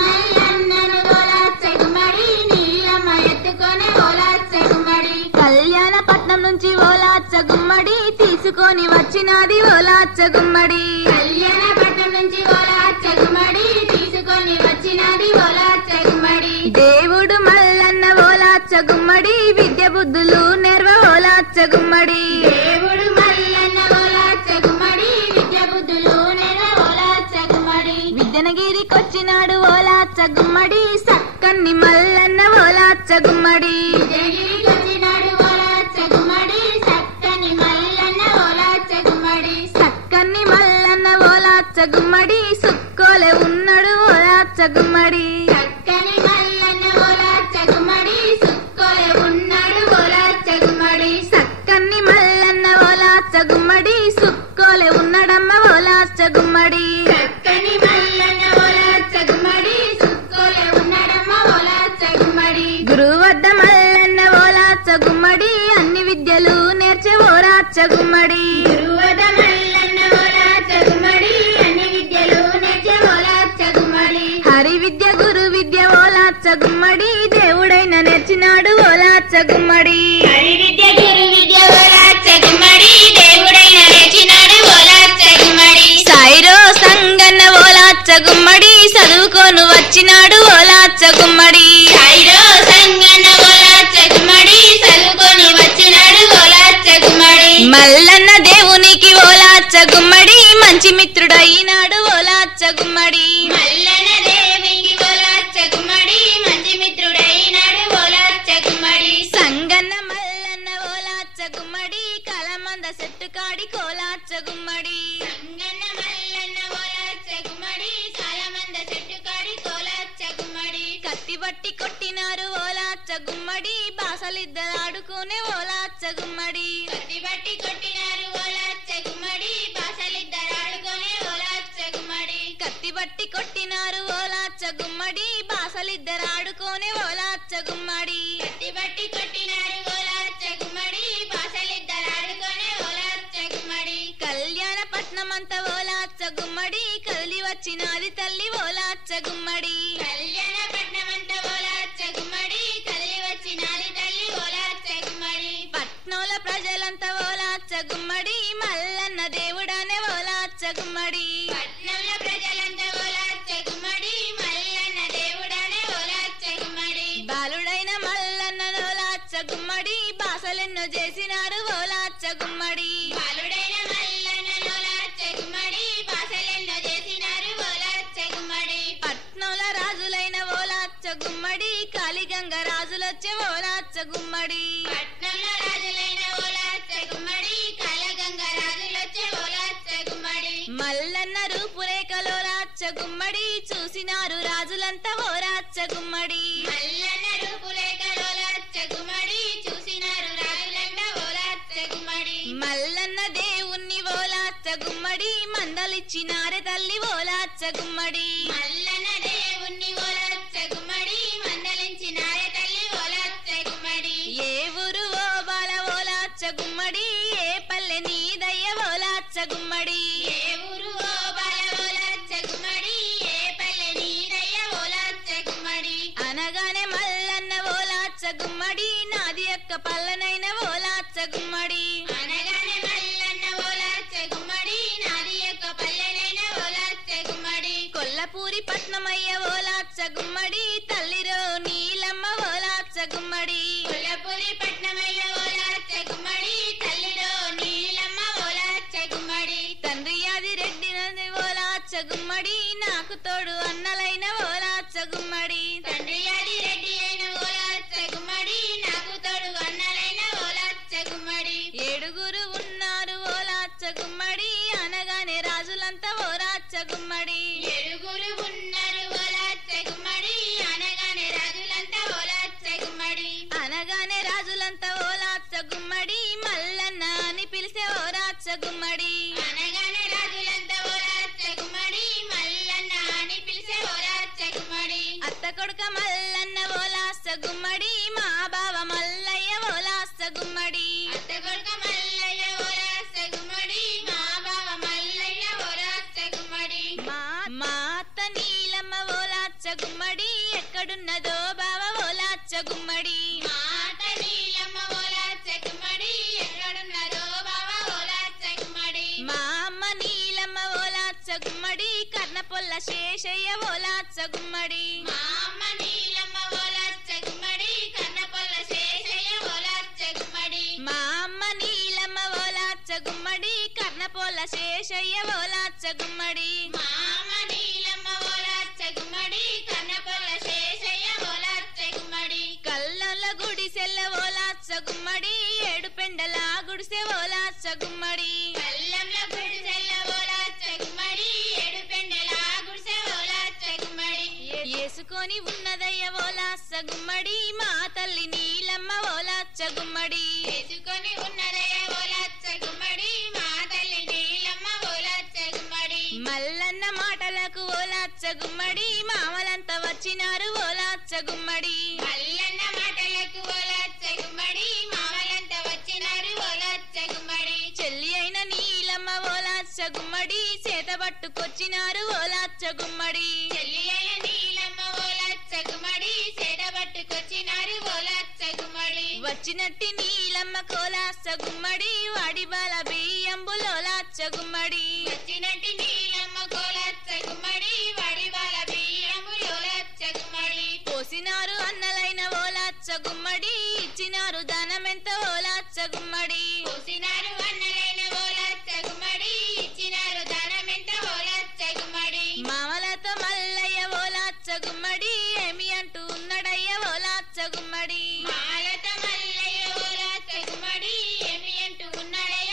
మల్లన్నను ఓలాచ్చ గుమ్మడి నీలమ్మ ఎత్తుకొని ఓలాచ్చ గుమ్మడి కళ్యాణపట్నం నుంచి ఓలాచ్చ గుమ్మడి తీసుకొని వచ్చినది ఓలాచ్చ గుమ్మడి కళ్యాణపట్నం నుంచి ఓలాచ్చ గుమ్మడి తీసుకొని వచ్చినది ఓలాచ్చ గుమ్మడి దేవుడు మల్లన్న ఓలాచ్చ గుమ్మడి విద్య బుద్ధులు నేర్వ ఓలాచ్చ గుమ్మడి దేవుడు మల్లన్న ఓలాచ్చ గుమ్మడి విద్య బుద్ధులు నెల ఓలాచ్చ గుమ్మడి విద్యనగిరికొచ్చినాడు ఓలాచ్చ గుమ్మడి సక్కన్ని మల్లన్న ఓలాచ్చ గుమ్మడి విజయగిరికొచ్చినాడు ఓలాచ్చ గుమ్మడి సక్కని మల్లన్న ఓలాచ్చ గుమ్మడి సక్కన్ని మల్లన్న ఓలాచ్చ గుమ్మడి సుక్కోలే ఉన్నాడు ఓలాచ్చ గుమ్మడి సక్కని మల్లన్న ఓలాచ్చ గుమ్మడి సుక్కోలే ఉన్నాడు ఓలాచ్చ గుమ్మడి సక్కన్ని మల్లన్న ఓలాచ్చ గుమ్మడి సుక్కోలే ఉన్నాడమ్మ ఓలాచ్చ గుమ్మడి సక్కని మల్లన్న ఓలాచ్చ గుమ్మడి సుక్కోలే ఉన్నాడమ్మ ఓలాచ్చ గుమ్మడి గురువు వద్ద మల్లన్న ఓలాచ్చ గుమ్మడి అన్ని విద్యలు నేర్చే ఓలాచ్చ గుమ్మడి గురువద మల్లన్న ఓలాచ్చ గుమ్మడి అన్ని విద్యలు నేర్చే ఓలాచ్చ గుమ్మడి హరి విద్య గురు విద్య ఓలాచ్చ గుమ్మడి దేవుడైన నేర్చినాడు ఓలాచ్చ గుమ్మడి హరి విద్య గురు విద్య ఓలాచ్చ గుమ్మడి దేవుడైన నేర్చినాడు ఓలాచ్చ గుమ్మడి సాయిరో సంగన్న ఓలాచ్చ గుమ్మడి చదువుకోను వచ్చినాడు ఓలాచ్చ గుమ్మడి సాయిరో సంగన్న ఓలాచ్చ గుమ్మడి చదువుకొని మంద చెట్టు కాడి కోలాచ్చ గుమ్మడి సంగన్న మల్లన్న ఓలాచ్చ గుమ్మడి చాలా మంద చెట్టు కాడి కోలాచ్చ గుమ్మడి కత్తి బట్టి కొట్టినారు ఓలాచ్చ గుమ్మడి బాసలిద్దరు ఆడుకునే ఓలాచ్చ గుమ్మడి కత్తి బట్టి కొట్టినారు ఓలాచ్చ గుమ్మడి బాసలిద్దరు ఆడుకునే ఓలాచ్చ గుమ్మడి కత్తి బట్టి కొట్టినారు ఓలాచ్చ గుమ్మడి బాసలిద్దరు ఆడుకునే ఓలాచ్చ గుమ్మడి కత్తి బట్టి కొట్టినారు ఓలాచ్చ గుమ్మడి బాసలిద్దరు ఆడుకునే ఓలాచ్చ గుమ్మడి కళ్యాణపట్నమంతా ఓలాచ్చ గుమ్మడి కదిలి వచ్చినాది తల్లి ఓలాచ్చ గుమ్మడి కళ్యాణపట్నమంతా ఓలాచ్చ గుమ్మడి కదిలి వచ్చినాది తల్లి ఓలాచ్చ గుమ్మడి పట్నంల ప్రజలంతా ఓలాచ్చ గుమ్మడి మల్లన్న దేవుడనే ఓలాచ్చ గుమ్మడి పట్నంలో ప్రజలంతా ఓలాచ్చ గుమ్మడి మల్లన్న దేవుడనే ఓలాచ్చ గుమ్మడి బాలుడైన మల్లన్న ఓలాచ్చ గుమ్మడి బాసలెన్నో చేసినారు ఓలాచ్చ గుమ్మడి బాలుడైన మల్లన్న ఓలాచ్చ గుమ్మడి బాసలెన్నో చేసినారు ఓలాచ్చ గుమ్మడి పట్నంల రాజులైన ఓలాచ్చ గుమ్మడి కాళిగంగ రాజులొచ్చే ఓలాచ్చ గుమ్మడి పట్నంలో రాజులైన ఓలాచ్చ గుమ్మడి కాళగంగ రాజులొచ్చే ఓలాచ్చ గుమ్మడి మల్లన్న రూపురేఖలోలాచ్చ గుమ్మడి చూసినారు రాజులంతా ఓలాచ్చ గుమ్మడి మల్లన్న రూపురేఖలో ఓలాచ్చ గుమ్మడి చూసినారు రాజులంతా ఓలాచ్చ గుమ్మడి మల్లన్న దేవుణ్ణి ఓలాచ్చ గుమ్మడి మందలిచ్చినారే తల్లి ఓలాచ్చ గుమ్మడి మల్లన్న దేవుణ్ణి ఓలాచ్చ గుమ్మడి మందలించినారే తల్లి ఓలాచ్చ గుమ్మడి ఏ ఊరు ఓ బాల ఓలాచ్చ గుమ్మడి ఏ పల్లె నీదయ్య ఓలాచ్చ గుమ్మడి ఏ ఊరు ఓ బాల ఓలాచ్చ గుమ్మడి ఏ పల్లె నీదయ్య ఓలాచ్చ గుమ్మడి అనగానే మల్లన్న ఓలాచ్చ గుమ్మడి నాది యొక్క పల్లెనైన ఓలాచ్చ గుమ్మడి అనగానే మల్లన్న ఓలాచ్చ గుమ్మడి నాది యొక్క పల్లెనైన ఓలాచ్చ గుమ్మడి కొల్లపూరి పట్నమయ్య ఓలాచ్చ గుమ్మడి తల్లిరో నీలమ్మ ఓలాచ్చ గుమ్మడి కొల్లపూరి పట్నమయ్య ఓలాచ్చ గుమ్మడి తల్లిలో నీలమ్మ ఓలాచ్చ గుమ్మడి తండ్రి యాది రెడ్డి నది ఓలాచ్చ గుమ్మడి నాకు తోడు అన్నలైన ఓలాచ్చ గుమ్మడి తండ్రి యాది రెడ్డి అయిన ఓలాచ్చ గుమ్మడి నాకు తోడు అన్నలైన ఓలాచ్చ గుమ్మడి ఏడుగురు ఉన్నారు ఓలాచ్చ గుమ్మడి అనగానే రాజులంతా ఓలాచ్చ గుమ్మడి ఏడుగురు ఉన్నారు ఓలాచ్చ గుమ్మడి అనగానే రాజులంతా ఓలాచ్చ గుమ్మడి అనగానే రాజులంతా ఓలాచ్చ గుమ్మడి మల్లన్న అని పిలిచే ఓలాచ్చ గుమ్మడి అనగానే రాజులంతా ఓలాచ్చ గుమ్మడి మల్లన్న అని పిలిచే ఓలాచ్చ గుమ్మడి అత్త కొడుక మల్లన్న ఓలాచ్చ గుమ్మడి మా బావ మల్లయ్య ఓలాచ్చ గుమ్మడి అత్త కొడుక మల్లయ్య ఓలాచ్చ గుమ్మడి మా బావ మల్లయ్య ఓలాచ్చ గుమ్మడి మా అత్త నీలమ్మ ఓలాచ్చ గుమ్మడి ఎక్కడున్నదో బావ ఓలాచ్చ గుమ్మడి మాట నీలమ్మ ఓలాచ్చ గుమ్మడి ఎక్కడున్నదో బావ ఓలాచ్చ గుమ్మడి మా అమ్మ నీలమ్మ ఓలాచ్చ గుమ్మడి కర్ణపొల్ల శేషయ్య ఓలాచ్చ గుమ్మడి మా అమ్మ నీలమ్మ ఓలాచ్చ గుమ్మడి కన్నపొల్ల శేషయ్య ఓలాచ్చ గుమ్మడి మా అమ్మ నీలమ్మ ఓలాచ్చ గుమ్మడి కర్ణపొల్ల శేషయ్య ఓలాచ్చ గుమ్మడి మా అమ్మ నీలమ్మ ఓలాచ్చ గుమ్మడి కన్నపొల్ల శేషయ్య ఓలాచ్చ గుమ్మడి కళ్ళల గుడిసెల్ల ఓలాచ్చ గుమ్మడి ఏడు పెండల గుడిసె ఓలాచ్చ గుమ్మడి కల్లంల గుడిసెల్ల ఓలాచ్చ గుమ్మడి ఏడు పెండెల గుడిసె ఓలాచ్చ గుమ్మడి ఏసుకొని ఉన్నదయ్య ఓలాచ్చ గుమ్మడి మా తల్లి నీలమ్మ ఓలాచ్చ గుమ్మడి వేసుకొని ఉన్నదయ్య ఓలాచ్చ గుమ్మడి మా తల్లి నీలమ్మ ఓలాచ్చ గుమ్మడి మల్లన్న మాటలకు ఓలాచ్చ గుమ్మడి మామలంతా వచ్చినారు ఓలాచ్చ గుమ్మడి మల్లన్న మాటలకు ఓలాచ్చ గుమ్మడి మామలంతా వచ్చినారు ఓలాచ్చ గుమ్మడి చెల్లి అయిన నీలమ్మ ఓలాచ్చ గుమ్మడి చేత పట్టుకొచ్చినారు ఓలాచ్చ గుమ్మడి చెల్లి అయిన నీలమ్మ ఓలాచ్చ గుమ్మడి చేత పట్టుకొచ్చినారు ఓలాచ్చ గుమ్మడి వచ్చినట్టి నీలమ్మ కోలాచ్చ గుమ్మడి వాడి బాల బియ్యంబులోలాచ్చ గుమ్మడి వచ్చినట్టి నీలమ్మ కోలాచ్చ గుమ్మడి వాడి వాళ్ళ బియ్యము ఓలాచ్చ గుమ్మడి పోసినారు అన్నలైన ఓలాచ్చ గుమ్మడి ఇచ్చినారు ధనమెంత ఓలాచ్చ గుమ్మడి పోసినారు అన్నలైన ఓలాచ్చ గుమ్మడి ఇచ్చినారు ధనమెంత ఓలాచ్చ గుమ్మడి మామలతో మల్లయ్య ఓలాచ్చ గుమ్మడి ఏమి అంటూ ఉన్నడయ్య ఓలాచ్చ గుమ్మడి మాలత మల్లయ్య ఓలాచ్చ గుమ్మడి ఏమి అంటూ ఉన్నాడయ్య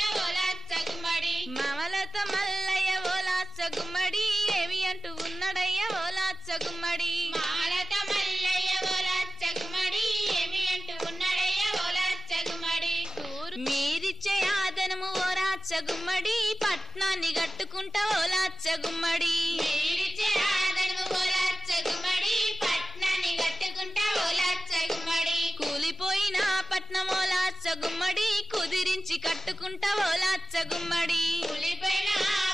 ఓలాచ్చ గుమ్మడి పట్నాన్ని గట్టుకుంటా ఓలాచ్చ గుమ్మడి మీరిచ్చే ఆదరవు ఓలాచ్చ గుమ్మడి పట్నాన్ని గట్టుకుంటా ఓలాచ్చ గుమ్మడి కూలిపోయిన పట్నం ఓలాచ్చ గుమ్మడి కుదిరించి కట్టుకుంటా ఓలాచ్చ గుమ్మడి కూలిపోయిన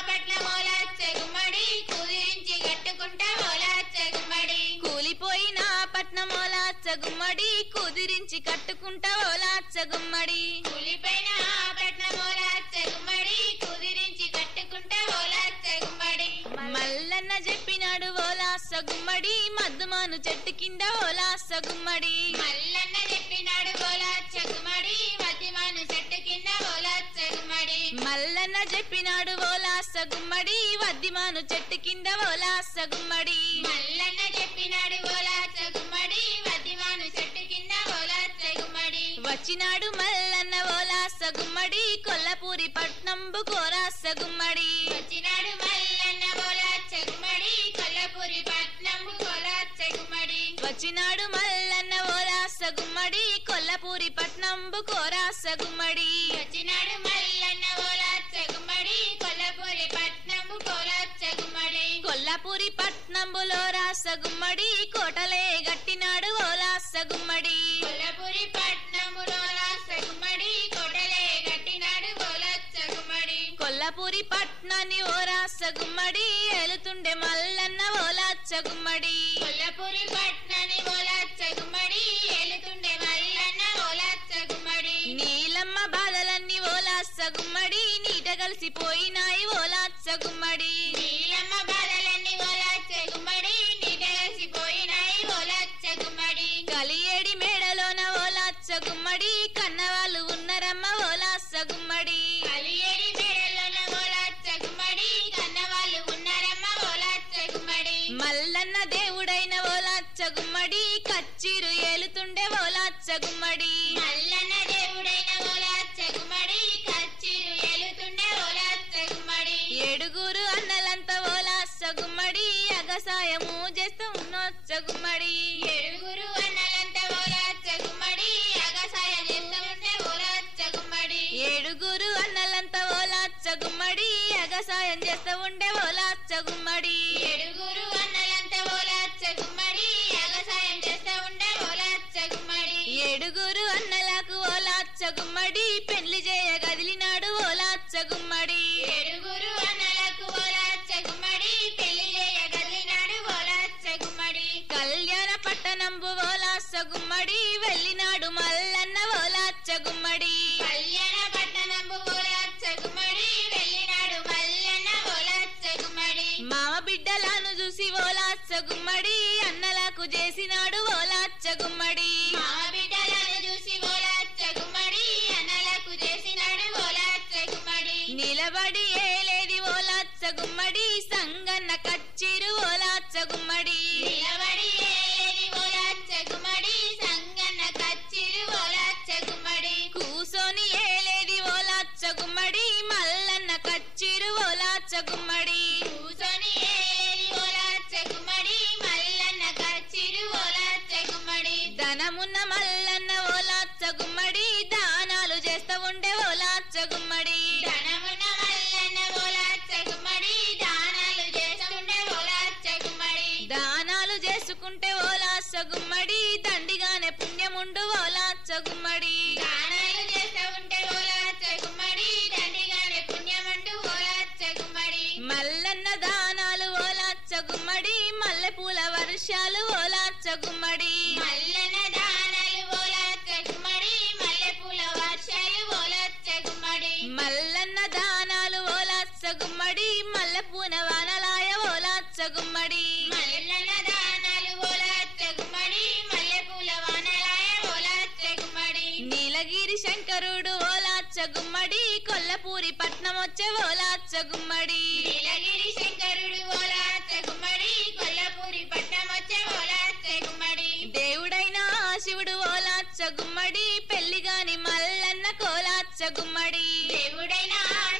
పట్నం ఓలాచ్చ గుమ్మడి కుదిరించి కట్టుకుంటా ఓలాచ్చ గుమ్మడి కూలిపోయిన పట్నం ఓలాచ్చ గుమ్మడి కుదిరించి కట్టుకుంటా ఓలాచ్చ గుమ్మడి కూలిపోయిన పట్నం ఓలాచ్చ గుమ్మడి కుదిరించి కట్టుకుంటా ఓలాచ్చ గుమ్మడి మల్లన్న చెప్పినాడు ఓలాస గుమ్మడి మద్దుమాను చెట్టు కింద ఓలాస గుమ్మడి మల్లన్న చెప్పినాడు ఓలాచ్చ గుమ్మడి మధ్యమాను చెట్టు కింద ఓలాచ్చ గుమ్మడి మల్లన్న చెప్పినాడు ఓలాస గుమ్మడి వద్దిమాను చెట్టు కింద ఓలాస గుమ్మడి మల్లన్న చెప్పినాడు ఓలాచ్చ గుమ్మడి మధ్యమాను చెట్టు కింద ఓలాచ్చ గుమ్మడి వచ్చినాడు మల్లన్న ఓలాస గుమ్మడి కొల్లపూరి పట్నంబు కోరాస గుమ్మడి వచ్చినాడు మల్లన్న ఓలాచ్చ గుమ్మడి కొల్లపూరి పట్నం ఓలాచ్చ గుమ్మడి వచ్చినాడు మల్లన్న ఓలాస గుమ్మడి కొల్లపూరి పట్నంబు కోరాస గుమ్మడి వచ్చినాడు మల్లన్న ఓలాచ్చ గుమ్మడి కొల్లపూరి పట్నం ఓలాచ్చ గుమ్మడి కొల్లపూరి పట్నంబులో రాస గుమ్మడి కోటలే గట్టినాడు ఓలాస గుమ్మడి కొల్లపూరి పట్నములో రాస గుమ్మడి కోటలే గట్టినాడు ఓలాచ్చ గుమ్మడి కొల్లపూరి పట్నాన్ని ఓరాస గుమ్మడి ఏలుతుండే మల్లన్న ఓలాచ్చ గుమ్మడి కొల్లపూరి పట్నాన్ని ఓలాచ్చ గుమ్మడి ఏలుతుండే మల్లన్న ఓలాచ్చ గుమ్మడి నీలమ్మ బాధలన్నీ ఓలాచ్చ గుమ్మడి నీట కలిసిపోయినాయి ఓలాచ్చ గుమ్మడి నీలమ్మ బాధలన్నీ ఓలాచ్చ గుమ్మడి నీటగసిపోయినాయి ఓలాచ్చ గుమ్మడి కలియేడి మేడలోన ఓలాచ్చ గుమ్మడి కన్నవాళ్ళు ఉన్నరమ్మ ఓలాచ్చ గుమ్మడి కలియేడి మేడలోన ఓలాచ్చ గుమ్మడి కన్నవాళ్ళు ఉన్నారమ్మ ఓలాచ్చ గుమ్మడి మల్లన్న దేవుడైన ఓలాచ్చ గుమ్మడి కచ్చిరు ఏలుతుండే ఓలాచ్చ గుమ్మడి మల్లన్న దేవుడైన ఓలాచ్చ గుమ్మడి కచ్చిరు ఏలుతుండే ఓలాచ్చ గుమ్మడి ఏడుగురు అన్నలంతా ఓలాచ్చ గుమ్మడి అగసాయము చేస్తూ ఉన్నోచ్చ గుమ్మడి ఏడుగురు అన్నలంతా ఓలాచ్చ గుమ్మడి అగసాయం చేస్తూ ఉంటే ఓలాచ్చ గుమ్మడి ఏడుగురు అన్నలంతా ఓలాచ్చ గుమ్మడి అగసాయం చేస్తూ ఉండే ఓలాచ్చ గుమ్మడి ఏడుగురు అన్నలంతా ఓలాచ్చ గుమ్మడి అగసాయం చేస్తూ ఉండే ఓలాచ్చ గుమ్మడి ఏడుగురు అన్నలకు ఓలాచ్చ గుమ్మడి పెళ్లి చేయ గదిలినాడు ఓలాచ్చ గుమ్మడి ఏడుగురు అన్నలకు ఓలాచ్చ గుమ్మడి పెళ్లి చేయ గదిలినాడు ఓలాచ్చ గుమ్మడి కళ్యాణ పట్టణంబు ఓలాచ్చ గుమ్మడి వెళ్ళినాడు మల్లన్న ఓలాచ్చ గుమ్మడి కళ్యాణ పట్టణంబు ఓలాచ్చ గుమ్మడి వెళ్ళినాడు మల్లన్న ఓలాచ్చ గుమ్మడి మామ బిడ్డలను చూసి ఓలాచ్చ గుమ్మడి అన్నలకు చేసినాడు ఓలాచ్చ గుమ్మడి మా బిడ్డలను చూసి ఓలాచ్చ గుమ్మడి అన్నలకు చేసినాడు ఓలాచ్చ గుమ్మడి నిలబడి ఏలేది ఓలాచ్చ గుమ్మడి సంగన్న కచ్చిరు ఓలాచ్చ గుమ్మడి నిలబడి ఏలేది ఓలాచ్చ గుమ్మడి సంగన్న కచ్చిరు ఓలాచ్చ గుమ్మడి కూసోని ఏలేది ఓలాచ్చ గుమ్మడి మల్లన్న కచ్చిరు ఓలాచ్చ గుమ్మడి కూసోని ఏలేది ఓలాచ్చ గుమ్మడి మల్లన్న కచ్చిరు ఓలాచ్చ గుమ్మడి ధనమున్న మల్లన్న ఓలాచ్చ గుమ్మడి దానాలు చేస్తూ ఉండే ఓలాచ్చ గుమ్మడి ధనమున్న మల్లన్న ఓలాచ్చ గుమ్మడి దానాలు చేసుకుంటే ఓలాచ్చ గుమ్మడి దానాలు చేసుకుంటే ఓలాచ్చ గుమ్మడి దండిగానే పుణ్యముండు ఓలాచ్చ గుమ్మడి దానాలు చేస్తూ ఉంటే ఓలాచ్చ గుమ్మడి దండిగానే పుణ్యమంటూ ఓలాచ్చ గుమ్మడి మల్లన్న దానాలు ఓలాచ్చ గుమ్మడి మల్లెపూల వర్షాలు ఓలాచ్చ గుమ్మడి మల్లన్న దానాలు ఓలాచ్చ గుమ్మడి మల్లెపూల వర్షాలు ఓలాచ్చ గుమ్మడి మల్లన్న దానాలు ఓలాచ్చ గుమ్మడి మల్లెపూన వానలాయ ఓలాచ్చ గుమ్మడి మల్లన్న దానాలు ఓలాచ్చ గుమ్మడి మల్లెపూల వానలాయ ఓలాచ్చ గుమ్మడి నీలగిరి శంకరుడు ఓలాచ్చ గుమ్మడి కొల్లపూరి పట్నం వచ్చే ఓలాచ్చ గుమ్మడి నీలగిరి శంకరుడు ఓలాచ్చ గుమ్మడి కొల్లపూరి పట్నం వచ్చే ఓలాచ్చ గుమ్మడి దేవుడైన శివుడు ఓలాచ్చ గుమ్మడి పెళ్లిగాని మల్లన్న కోలాచ్చ గుమ్మడి దేవుడైన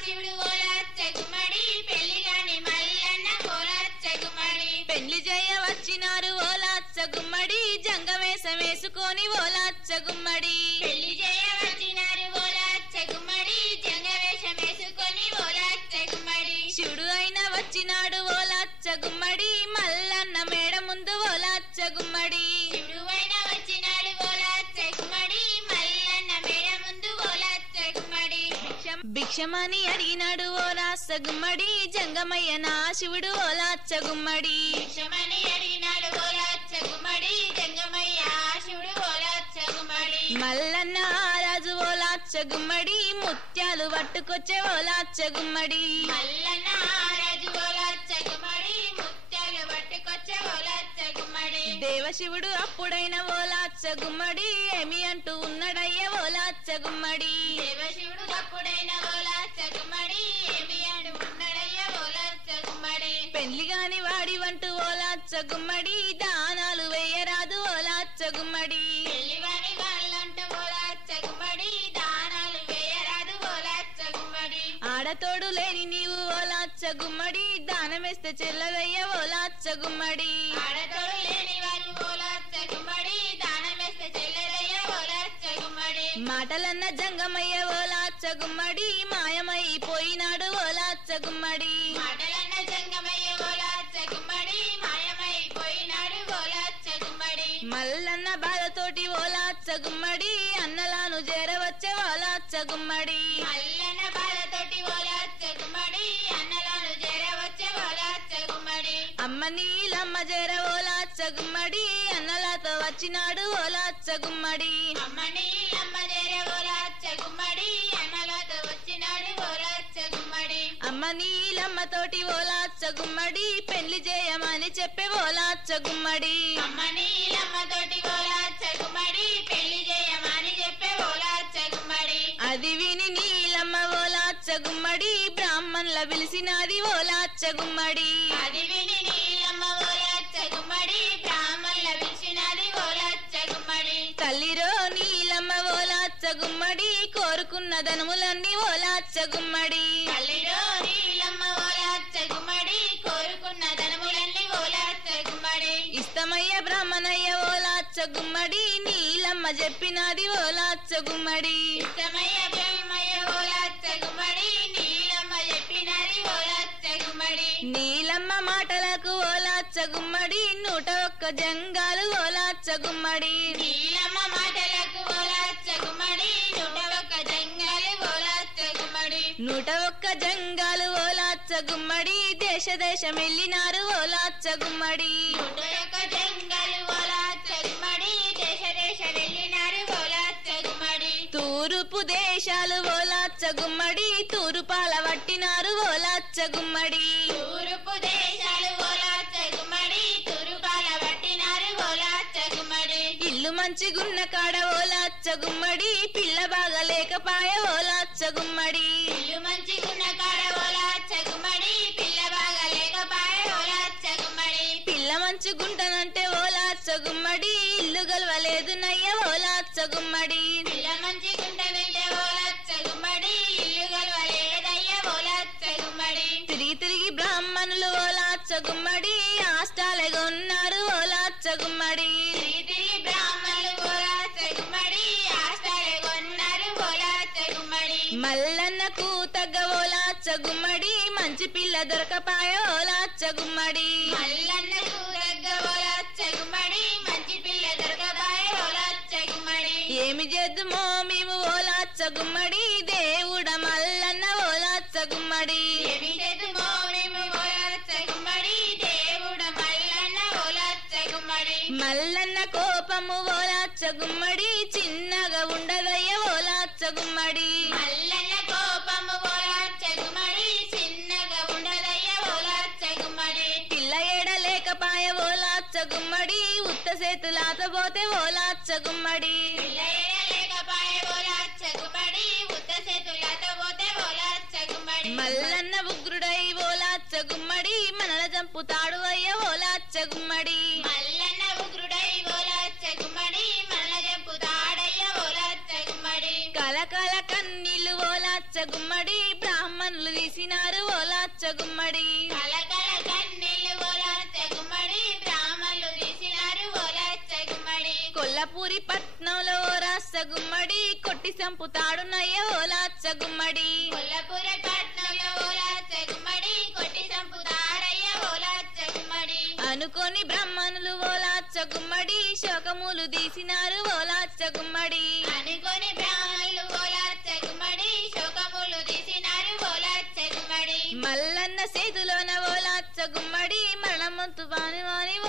శివుడు ఓలాచ్చ గుమ్మడి పెళ్లిగాని మల్లన్న ఓలాచ్చ గుమ్మడి పెళ్లి చేయ వచ్చినారు ఓలాచ్చ గుమ్మడి జంగవేషం వేసుకొని ఓలాచ్చ గుమ్మడి పెళ్లి చేయ వచ్చినారు ఓలాచ్చ గుమ్మడి జంగవేషం వేసుకొని గుమ్మడి మల్లన్న మేడ ముందు ఓలాచ్చ గుమ్మడి శివుడువైన వచ్చినాడు ఓలాచ్చ గుమ్మడి మల్లన్న మేడ ముందు ఓలాచ్చ గుమ్మడి భిక్షమని అడిగినాడు ఓలాచ్చ గుమ్మడి జంగమయ్య నా శివుడు ఓలాచ్చ గుమ్మడి భిక్షమని అడిగినాడు ఓలాచ్చ గుమ్మడి జంగమయ్య శివుడు ఓలాచ్చ గుమ్మడి మల్లన్న రాజు ఓలాచ్చ గుమ్మడి ముత్యాలు పట్టుకొచ్చే ఓలాచ్చ గుమ్మడి మల్లన్న రాజు ఓలాచ్చ గుమ్మడి ముత్యాలు పట్టుకొచ్చే ఓలాచ్చ గుమ్మడి దేవశివుడు అప్పుడైన ఓలాచ్చ గుమ్మడి ఏమి అంటూ ఉన్నాడయ్య ఓలాచ్చ గుమ్మడి దేవశివుడు అప్పుడైన ఓలాచ్చ గుమ్మడి ఏమి అడు ఉన్నాడయ్య ఓలాచ్చ గుమ్మడి పెళ్లి గాని వాడి వంటూ ఓలాచ్చ గుమ్మడి దానాలు వేయరాదు ఓలాచ్చ గుమ్మడి పెళ్లివాని వాళ్ళంట ఓలాచ్చ గుమ్మడి దానాలు వేయరాదు ఓలాచ్చ గుమ్మడి ఆడతోడు లేని నీవు ఓలాచ్చ గుమ్మడి దానమేస్తే చెల్లదయ్య ఓలాచ్చ గుమ్మడి ఆడతోడు లేని వారు ఓలాచ్చ గుమ్మడి దానమేస్తే చెల్లెదయ్య ఓలాచ్చ గుమ్మడి మాటలన్న జంగమయ్య ఓలాచ్చ గుమ్మడి మాయమైపోయినాడు ఓలాచ్చ గుమ్మడి మాటలన్న జంగమయ్య ఓలాచ్చ గుమ్మడి మాయమైపోయినాడు ఓలాచ్చ గుమ్మడి మల్లన్న బాధతోటి ఓలాచ్చ గుమ్మడి అన్నలాను చేరవచ్చే ఓలాచ్చ గుమ్మడి మల్లన్న బాధతోటి ఓలాచ్చ గుమ్మడి అన్నలను చేరవచ్చే ఓలాచ్చ గుమ్మడి అమ్మ నీలమ్మ చేర ఓలాచ్చ గుమ్మడి అన్నలతో వచ్చినాడు ఓలాచ్చ గుమ్మడి అమ్మ నీలమ్మ చేరే ఓలాచ్చ గుమ్మడి అన్నలతో వచ్చినాడు ఓలాచ్చ గుమ్మడి అమ్మ నీలమ్మ తోటి ఓలాచ్చ గుమ్మడి పెళ్లి చేయమని చెప్పే ఓలాచ్చ గుమ్మడి అమ్మ నీలమ్మ తోటి ఓలాచ్చ గుమ్మడి పెళ్లి చేయమని చెప్పే ఓలాచ్చ గుమ్మడి అది విని నీలమ్మ ఓలాచ్చ గుమ్మడి బ్రాహ్మణుల పిలిచినాది ఓలాచ్చ గుమ్మడి అది విని నీలమ్మ ఓలాచ్చ గుమ్మడి బ్రాహ్మణుల పిలిచినది ఓలాచ్చ గుమ్మడి తల్లిరో నీలమ్మ ఓలాచ్చ గుమ్మడి కోరుకున్న ధనములన్నీ ఓలాచ్చ గుమ్మడి తల్లిలో నీలమ్మ ఓలాచ్చ గుమ్మడి కోరుకున్న ధనములన్నీ ఓలాచ్చ గుమ్మడి ఇష్టమయ్య బ్రాహ్మణయ్య ఓలాచ్చ గుమ్మడి నీలమ్మ చెప్పినది ఓలాచ్చ గుమ్మడి ఇష్టమయ్య బ్రహ్మయ్య ఓలాచ్చ గుమ్మడి నీలమ్మ చెప్పినది ఓలాచ్చ గుమ్మడి నీలమ్మ మాటలకు ఓలాచ్చ గుమ్మడి 101 జంగాలు ఓలాచ్చ గుమ్మడి నీలమ్మ మాటలకు ఓలాచ్చ గుమ్మడి 101 జంగాలు ఓలాచ్చ గుమ్మడి 101 జంగాలు ఓలాచ్చ గుమ్మడి దేశం వెళ్ళినారు ఓలాచ్చ గుమ్మడి 101 జంగాలు ఓలాచ్చ గుమ్మడి దేశ వెళ్ళినారు ఓలాచ్చ గుమ్మడి తూర్పు దేశాలు ఓలాచ్చ గుమ్మడి తూరుపాల పట్టినారు ఓలాచ్చ గుమ్మడి తూర్పు దేశాలు ఓలాచ్చ గుమ్మడి తూరుపాల పట్టినారు ఓలాచ్చ గుమ్మడి ఇల్లు మంచిగున్న కాడ ఓలాచ్చ గుమ్మడి పిల్ల బాగా లేకపాయ ఓలాచ్చ గుమ్మడి ఇల్లు మంచిగున్న కాడ ఓలాచ్చ గుమ్మడి పిల్ల బాగా లేకపాయ ఓలాచ్చ గుమ్మడి పిల్ల మంచిగుంటనంటే ఓలాచ్చ గుమ్మడి ఇల్లు గలవలేదు నయ్య ఓలాచ్చ గుమ్మడి పిల్ల మంచిగుంటనంటే ఓలాచ్చ గుమ్మడి ఇల్లు గలవలేదయ్య ఓలాచ్చ గుమ్మడి తిరిగి బ్రాహ్మణులు ఓలాచ్చ గుమ్మడి ఆస్తాలగా ఉన్నారు ఓలాచ్చ గుమ్మడి తిరిగి బ్రాహ్మణులు ఓలాచ్చ గుమ్మడి ఆస్తాలే కొన్నారు ఓలాచ్చ గుమ్మడి మల్లన్నకు తగ్గ ఓలాచ్చ గుమ్మడి మంచి పిల్ల దొరకపాయ ఓలాచ్చ గుమ్మడి మల్లన్నకు దగ్గ ఓలాచ్చ గుమ్మడి మంచి పిల్ల దొరకబాయ ఓలాచ్చ గుమ్మడి ఏమి చేద్దుమో మేము ఓలాచ్చ గుమ్మడి దేవుడ మల్లన్న ఓలాచ్చ గుమ్మడి ఏమి చేతుమో మేము ఓలాచ్చ గుమ్మడి దేవుడ మల్లన్న ఓలాచ్చ గుమ్మడి మల్లన్న కోపము ఓలాచ్చ గుమ్మడి చిన్నగా ఉండదయ్య ఓలాచ్చ గుమ్మడి మల్లన్న కోపము ఓలాచ్చ గుమ్మడి చిన్నగా ఉండదయ్య ఓలాచ్చ గుమ్మడి పిల్ల ఏడలేకపాయ ఓలాచ్చ గుమ్మడి ఉత్త చేతులాత పోతే ఓలాచ్చ గుమ్మడి పిల్ల ఏడలేకపాయ ఓలాచ్చ గుమ్మడి ఉత్త చేతులతో పోతే ఓలాచ్చ గుమ్మడి మల్లన్న ఉగ్రుడై ఓలాచ్చ గుమ్మడి మనల చంపుతాడు అయ్య ఓలాచ్చ గుమ్మడి మల్లన్న ఉగ్రుడై ఓలాచ్చ గుమ్మడి మన చెంపుతాడయ్య ఓలాచ్చ గుమ్మడి కలకల కన్నీళ్లు ఓలాచ్చ గుమ్మడి బ్రాహ్మణులు తీసినారు ఓలాచ్చ గుమ్మడి కలకల కన్నీళ్లు ఓలాచ్చ గుమ్మడి బ్రాహ్మణులు తీసినారు ఓలాచ్చ గుమ్మడి కొల్లపూరి పట్నంలో ఓలాచ్చ గుమ్మడి కొట్టి చంపుతాడు నయ్య ఓలాచ్చ గుమ్మడి కొల్లపూరి పట్నంలో ఓలాచ్చ గుమ్మడి కొట్టి చంపుతాడయ్య ఓలాచ్చ అనుకోని బ్రాహ్మణులు ఓలాచ్చ గుమ్మడి శోకములు తీసినారు ఓలాచ్చ గుమ్మడి అనుకోని బ్రాహ్మణులు ఓలాచ్చ గుమ్మడి శోకములు తీసినారు ఓలాచ్చ గుమ్మడి మల్లన్న సేతులోన ఓలాచ్చ గుమ్మడి మరణమంతు వాని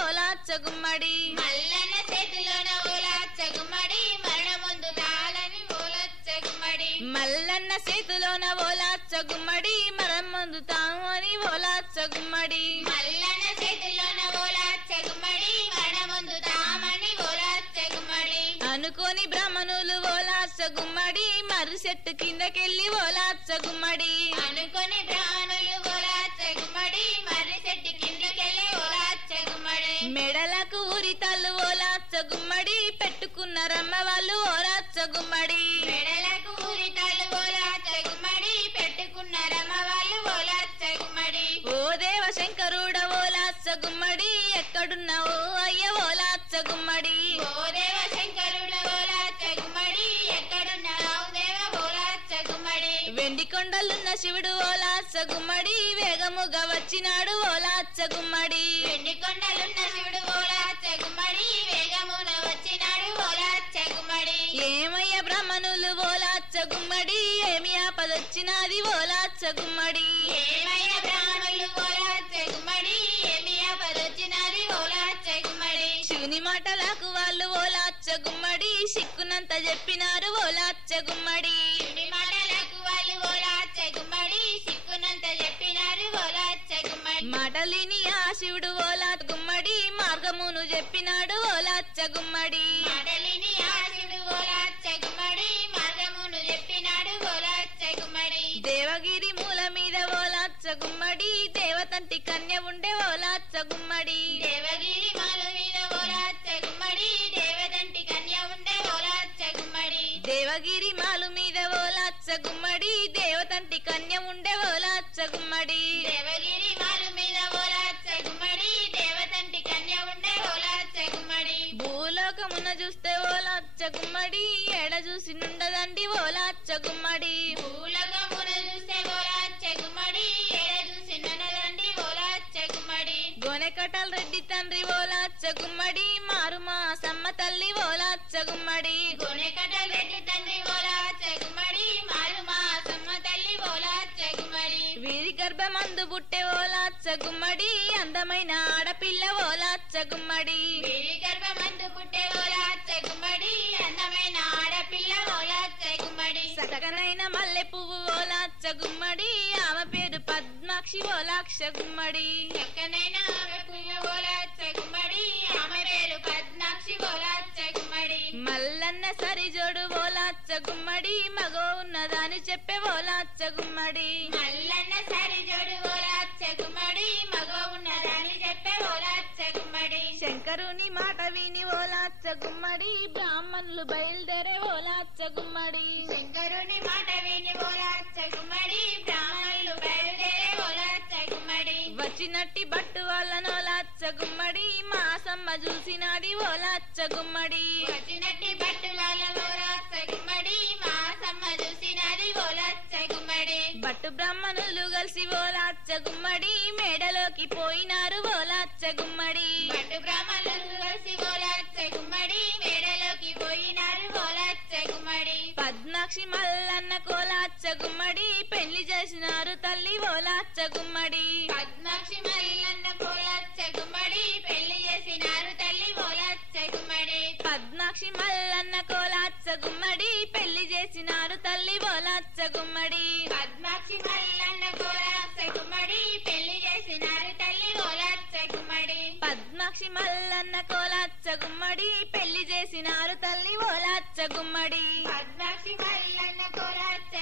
ఓలాచ్చ గుమ్మడి మల్లన్న చేతిలోన ఓలాచ్చ గుమ్మడి మరణముందు తాళని ఓలాచ్చ గుమ్మడి మల్లన్న సేతులోన ఓలాచ్చ గుమ్మడి మరణమందు తాను అని ఓలాచ్చ గుమ్మడి మల్లన్న చేతిలోన ఓలాచ్చ గుమ్మడి మరణముందు తామని ఓలాచ్చ గుమ్మడి అనుకోని బ్రాహ్మణులు ఓలాచ్చ గుమ్మడి మర్రి చెట్టు కిందకెళ్ళి ఓలాచ్చ గుమ్మడి అనుకోని బ్రాహ్మణులు ఓలాచ్చ గుమ్మడి మర్రి చెట్టు కిందకెళ్ళి ఓలాచ్చ గుమ్మడి మెడలకు ఉరితాళ్ళు ఓలాచ్చ గుమ్మడి పెట్టుకున్నారమ్మ వాళ్ళు ఓలాచ్చ గుమ్మడి మెడలకు ఊరితాళ్ళు ఓలాచ్చ గుమ్మడి పెట్టుకున్నారమ్మ వాళ్ళు ఓలాచ్చ గుమ్మడి ఓ దేవ శంకరుడ ఓలాచ్చ గుమ్మడి ఎక్కడున్నావు అయ్య ఓలాచ్చ గుమ్మడి ఓ దేవ శంకరుడు ఓలాచ్చ గుమ్మడి ఎక్కడున్నావు దేవ ఓలాచ్చ గుమ్మడి వెండి కొండలున్న శివుడు ఓలాచ్చ గుమ్మడి వేగముగా వచ్చినాడు ఓలాచ్చ గుమ్మడి వెండి కొండలున్న శివుడు ఓలాచ్చ గుమ్మడి వేగమున వచ్చినాడు ఓలాచ్చ గుమ్మడి ఏమయ్య బ్రాహ్మణులు ఓలాచ్చ గుమ్మడి ఏమి ఆపదొచ్చినాది ఓలాచ్చ గుమ్మడి ఏమయ్య బ్రాహ్మణులు ఓలాచ్చ గుమ్మడి ఏమి ఆపదొచ్చినది ఓలాచ్చ గుమ్మడి శివుని మాటలకు వాళ్ళు ఓలాచ్చ గుమ్మడి సిక్కునంత చెప్పినారు ఓలాచ్చ గుమ్మడి శివుని మాటలకు వాళ్ళు ఓలాచ్చ గుమ్మడి సిక్కునంత చెప్పినారు ఓలాచ్చ గుమ్మడి మాటలిని ఆ శివుడు ఓలాచ్చ గుమ్మడి మార్గమును చెప్పినాడు ఓలాచ్చ గుమ్మడి మాటలిని ఆ శివుడు ఓలాచ్చ గుమ్మడి మార్గమును చెప్పినాడు ఓలాచ్చ గుమ్మడి దేవగిరి మూల మీద ఓలాచ్చ గుమ్మడి దేవతంటి కన్య ఉండే ఓలాచ్చ గుమ్మడి దేవగిరి మాలు మీద ఓలాచ్చ గుమ్మడి దేవదంటి కన్య ఉండే ఓలాచ్చ గుమ్మడి దేవగిరి మాలు మీద ఓలాచ్చ గుమ్మడి దేవతంటి కన్య ఉండే ఓలాచ్చ గుమ్మడి దేవగిరి మాలు మీద ఓలాచ్చ గుమ్మడి దేవతంటి కన్య ఉండే ఓలాచ్చ గుమ్మడి భూలోకమున చూస్తే ఓలాచ్చ గుమ్మడి ఎడ చూసి నుండదండి ఓలాచ్చ గుమ్మడి భూలోకమున చూస్తే ఓలాచ్చ గుమ్మడి ఏడ చూసి నన్నదండి ఓలాచ్చ గుమ్మడి గోనెకటల్ రెడ్డి తండ్రి ఓలాచ్చ గుమ్మడి మారు మా సమ్మ తల్లి ఓలాచ్చ గుమ్మడి గోనెకటల్ రెడ్డి తండ్రి ఓలాచ్చ గుమ్మడి మారు మా సమ్మ తల్లి ఓలాచ్చ గుమ్మడి వీరి గర్భమందు బుట్టె ఓలాచ్చ గుమ్మడి అందమైన ఆడపిల్ల ఓలాచ్చ గుమ్మడి వీరి గర్భమందు పుట్టే ఓలాచ్చ గుమ్మడి అందమైన ఆడపిల్ల ఓలాచ్చ గుమ్మడి సకనైన మల్లె పువ్వు ఓలాచ్చ గుమ్మడి ఆమె పేరు పద్మాక్షి ఓలాక్ష గుమ్మడి చక్కనైన ఆమె పుల్ల ఓలాచ్చ గుమ్మడి ఆమె పేరు పద్మాక్షి ఓలాచ్చ గుమ్మడి మల్లన్న సరిజోడు ఓలాచ్చ గుమ్మడి మగో ఉన్నదాని చెప్పే ఓలాచ్చ గుమ్మడి మల్లన్న సరిజోడు ఓలాచ్చ గుమ్మడి మగో ఉన్నదని చెప్పే ఓలాచ్చ గుమ్మడి శంకరుని మాట విని ఓలాచ్చ గుమ్మడి బ్రాహ్మణులు బయలుదేరే ఓలాచ్చ గుమ్మడి శంకరుని మాట విని ఓలాచ్చ గుమ్మడి బ్రాహ్మణులు బయలుదేరే ఓలాచ్చ గుమ్మడి వచ్చినట్టి బట్టు వాళ్ళను ఓలాచ్చ గుమ్మడి మాసమ్మ చూసినది ఓలాచ్చ గుమ్మడి వచ్చినట్టి బట్టులాల ఓలాచ్చ గుమ్మడి మాసమ్మ చూసినది ఓలాచ్చ గుమ్మడి బట్టు బ్రాహ్మణులు కలిసి ఓలాచ్చ గుమ్మడి మేడలోకి పోయినారు ఓలాచ్చ గుమ్మడి పట్టు బ్రాహ్మణులు కలిసి ఓలాచ్చ గుమ్మడి మేడలోకి పోయినారు ఓలాచ్చ గుమ్మడి పద్మాక్షి మల్లన్న కోలాచ్చ గుమ్మడి పెళ్లి చేసినారు తల్లి ఓలాచ్చ గుమ్మడి పద్మాక్షి మల్లన్న కోలాచ్చ గుమ్మడి పెళ్లి చేసినారు తల్లి ఓలాచ్చ గుమ్మడి పద్మాక్షి మల్లన్న కోలాచ్చ గుమ్మడి పెళ్లి చేసినారు తల్లి ఓలాచ్చ గుమ్మడి పద్మాక్షి మల్లన్న కోలాచ్చ గుమ్మడి పెళ్లి చేసినారు తల్లి ఓలాచ్చ గుమ్మడి పద్మాక్షి మల్లన్న కోలాచ్చ గుమ్మడి పెళ్లి చేసినారు తల్లి ఓలాచ్చ గుమ్మడి పద్మాక్షి మల్లన్న కోలాచ్చ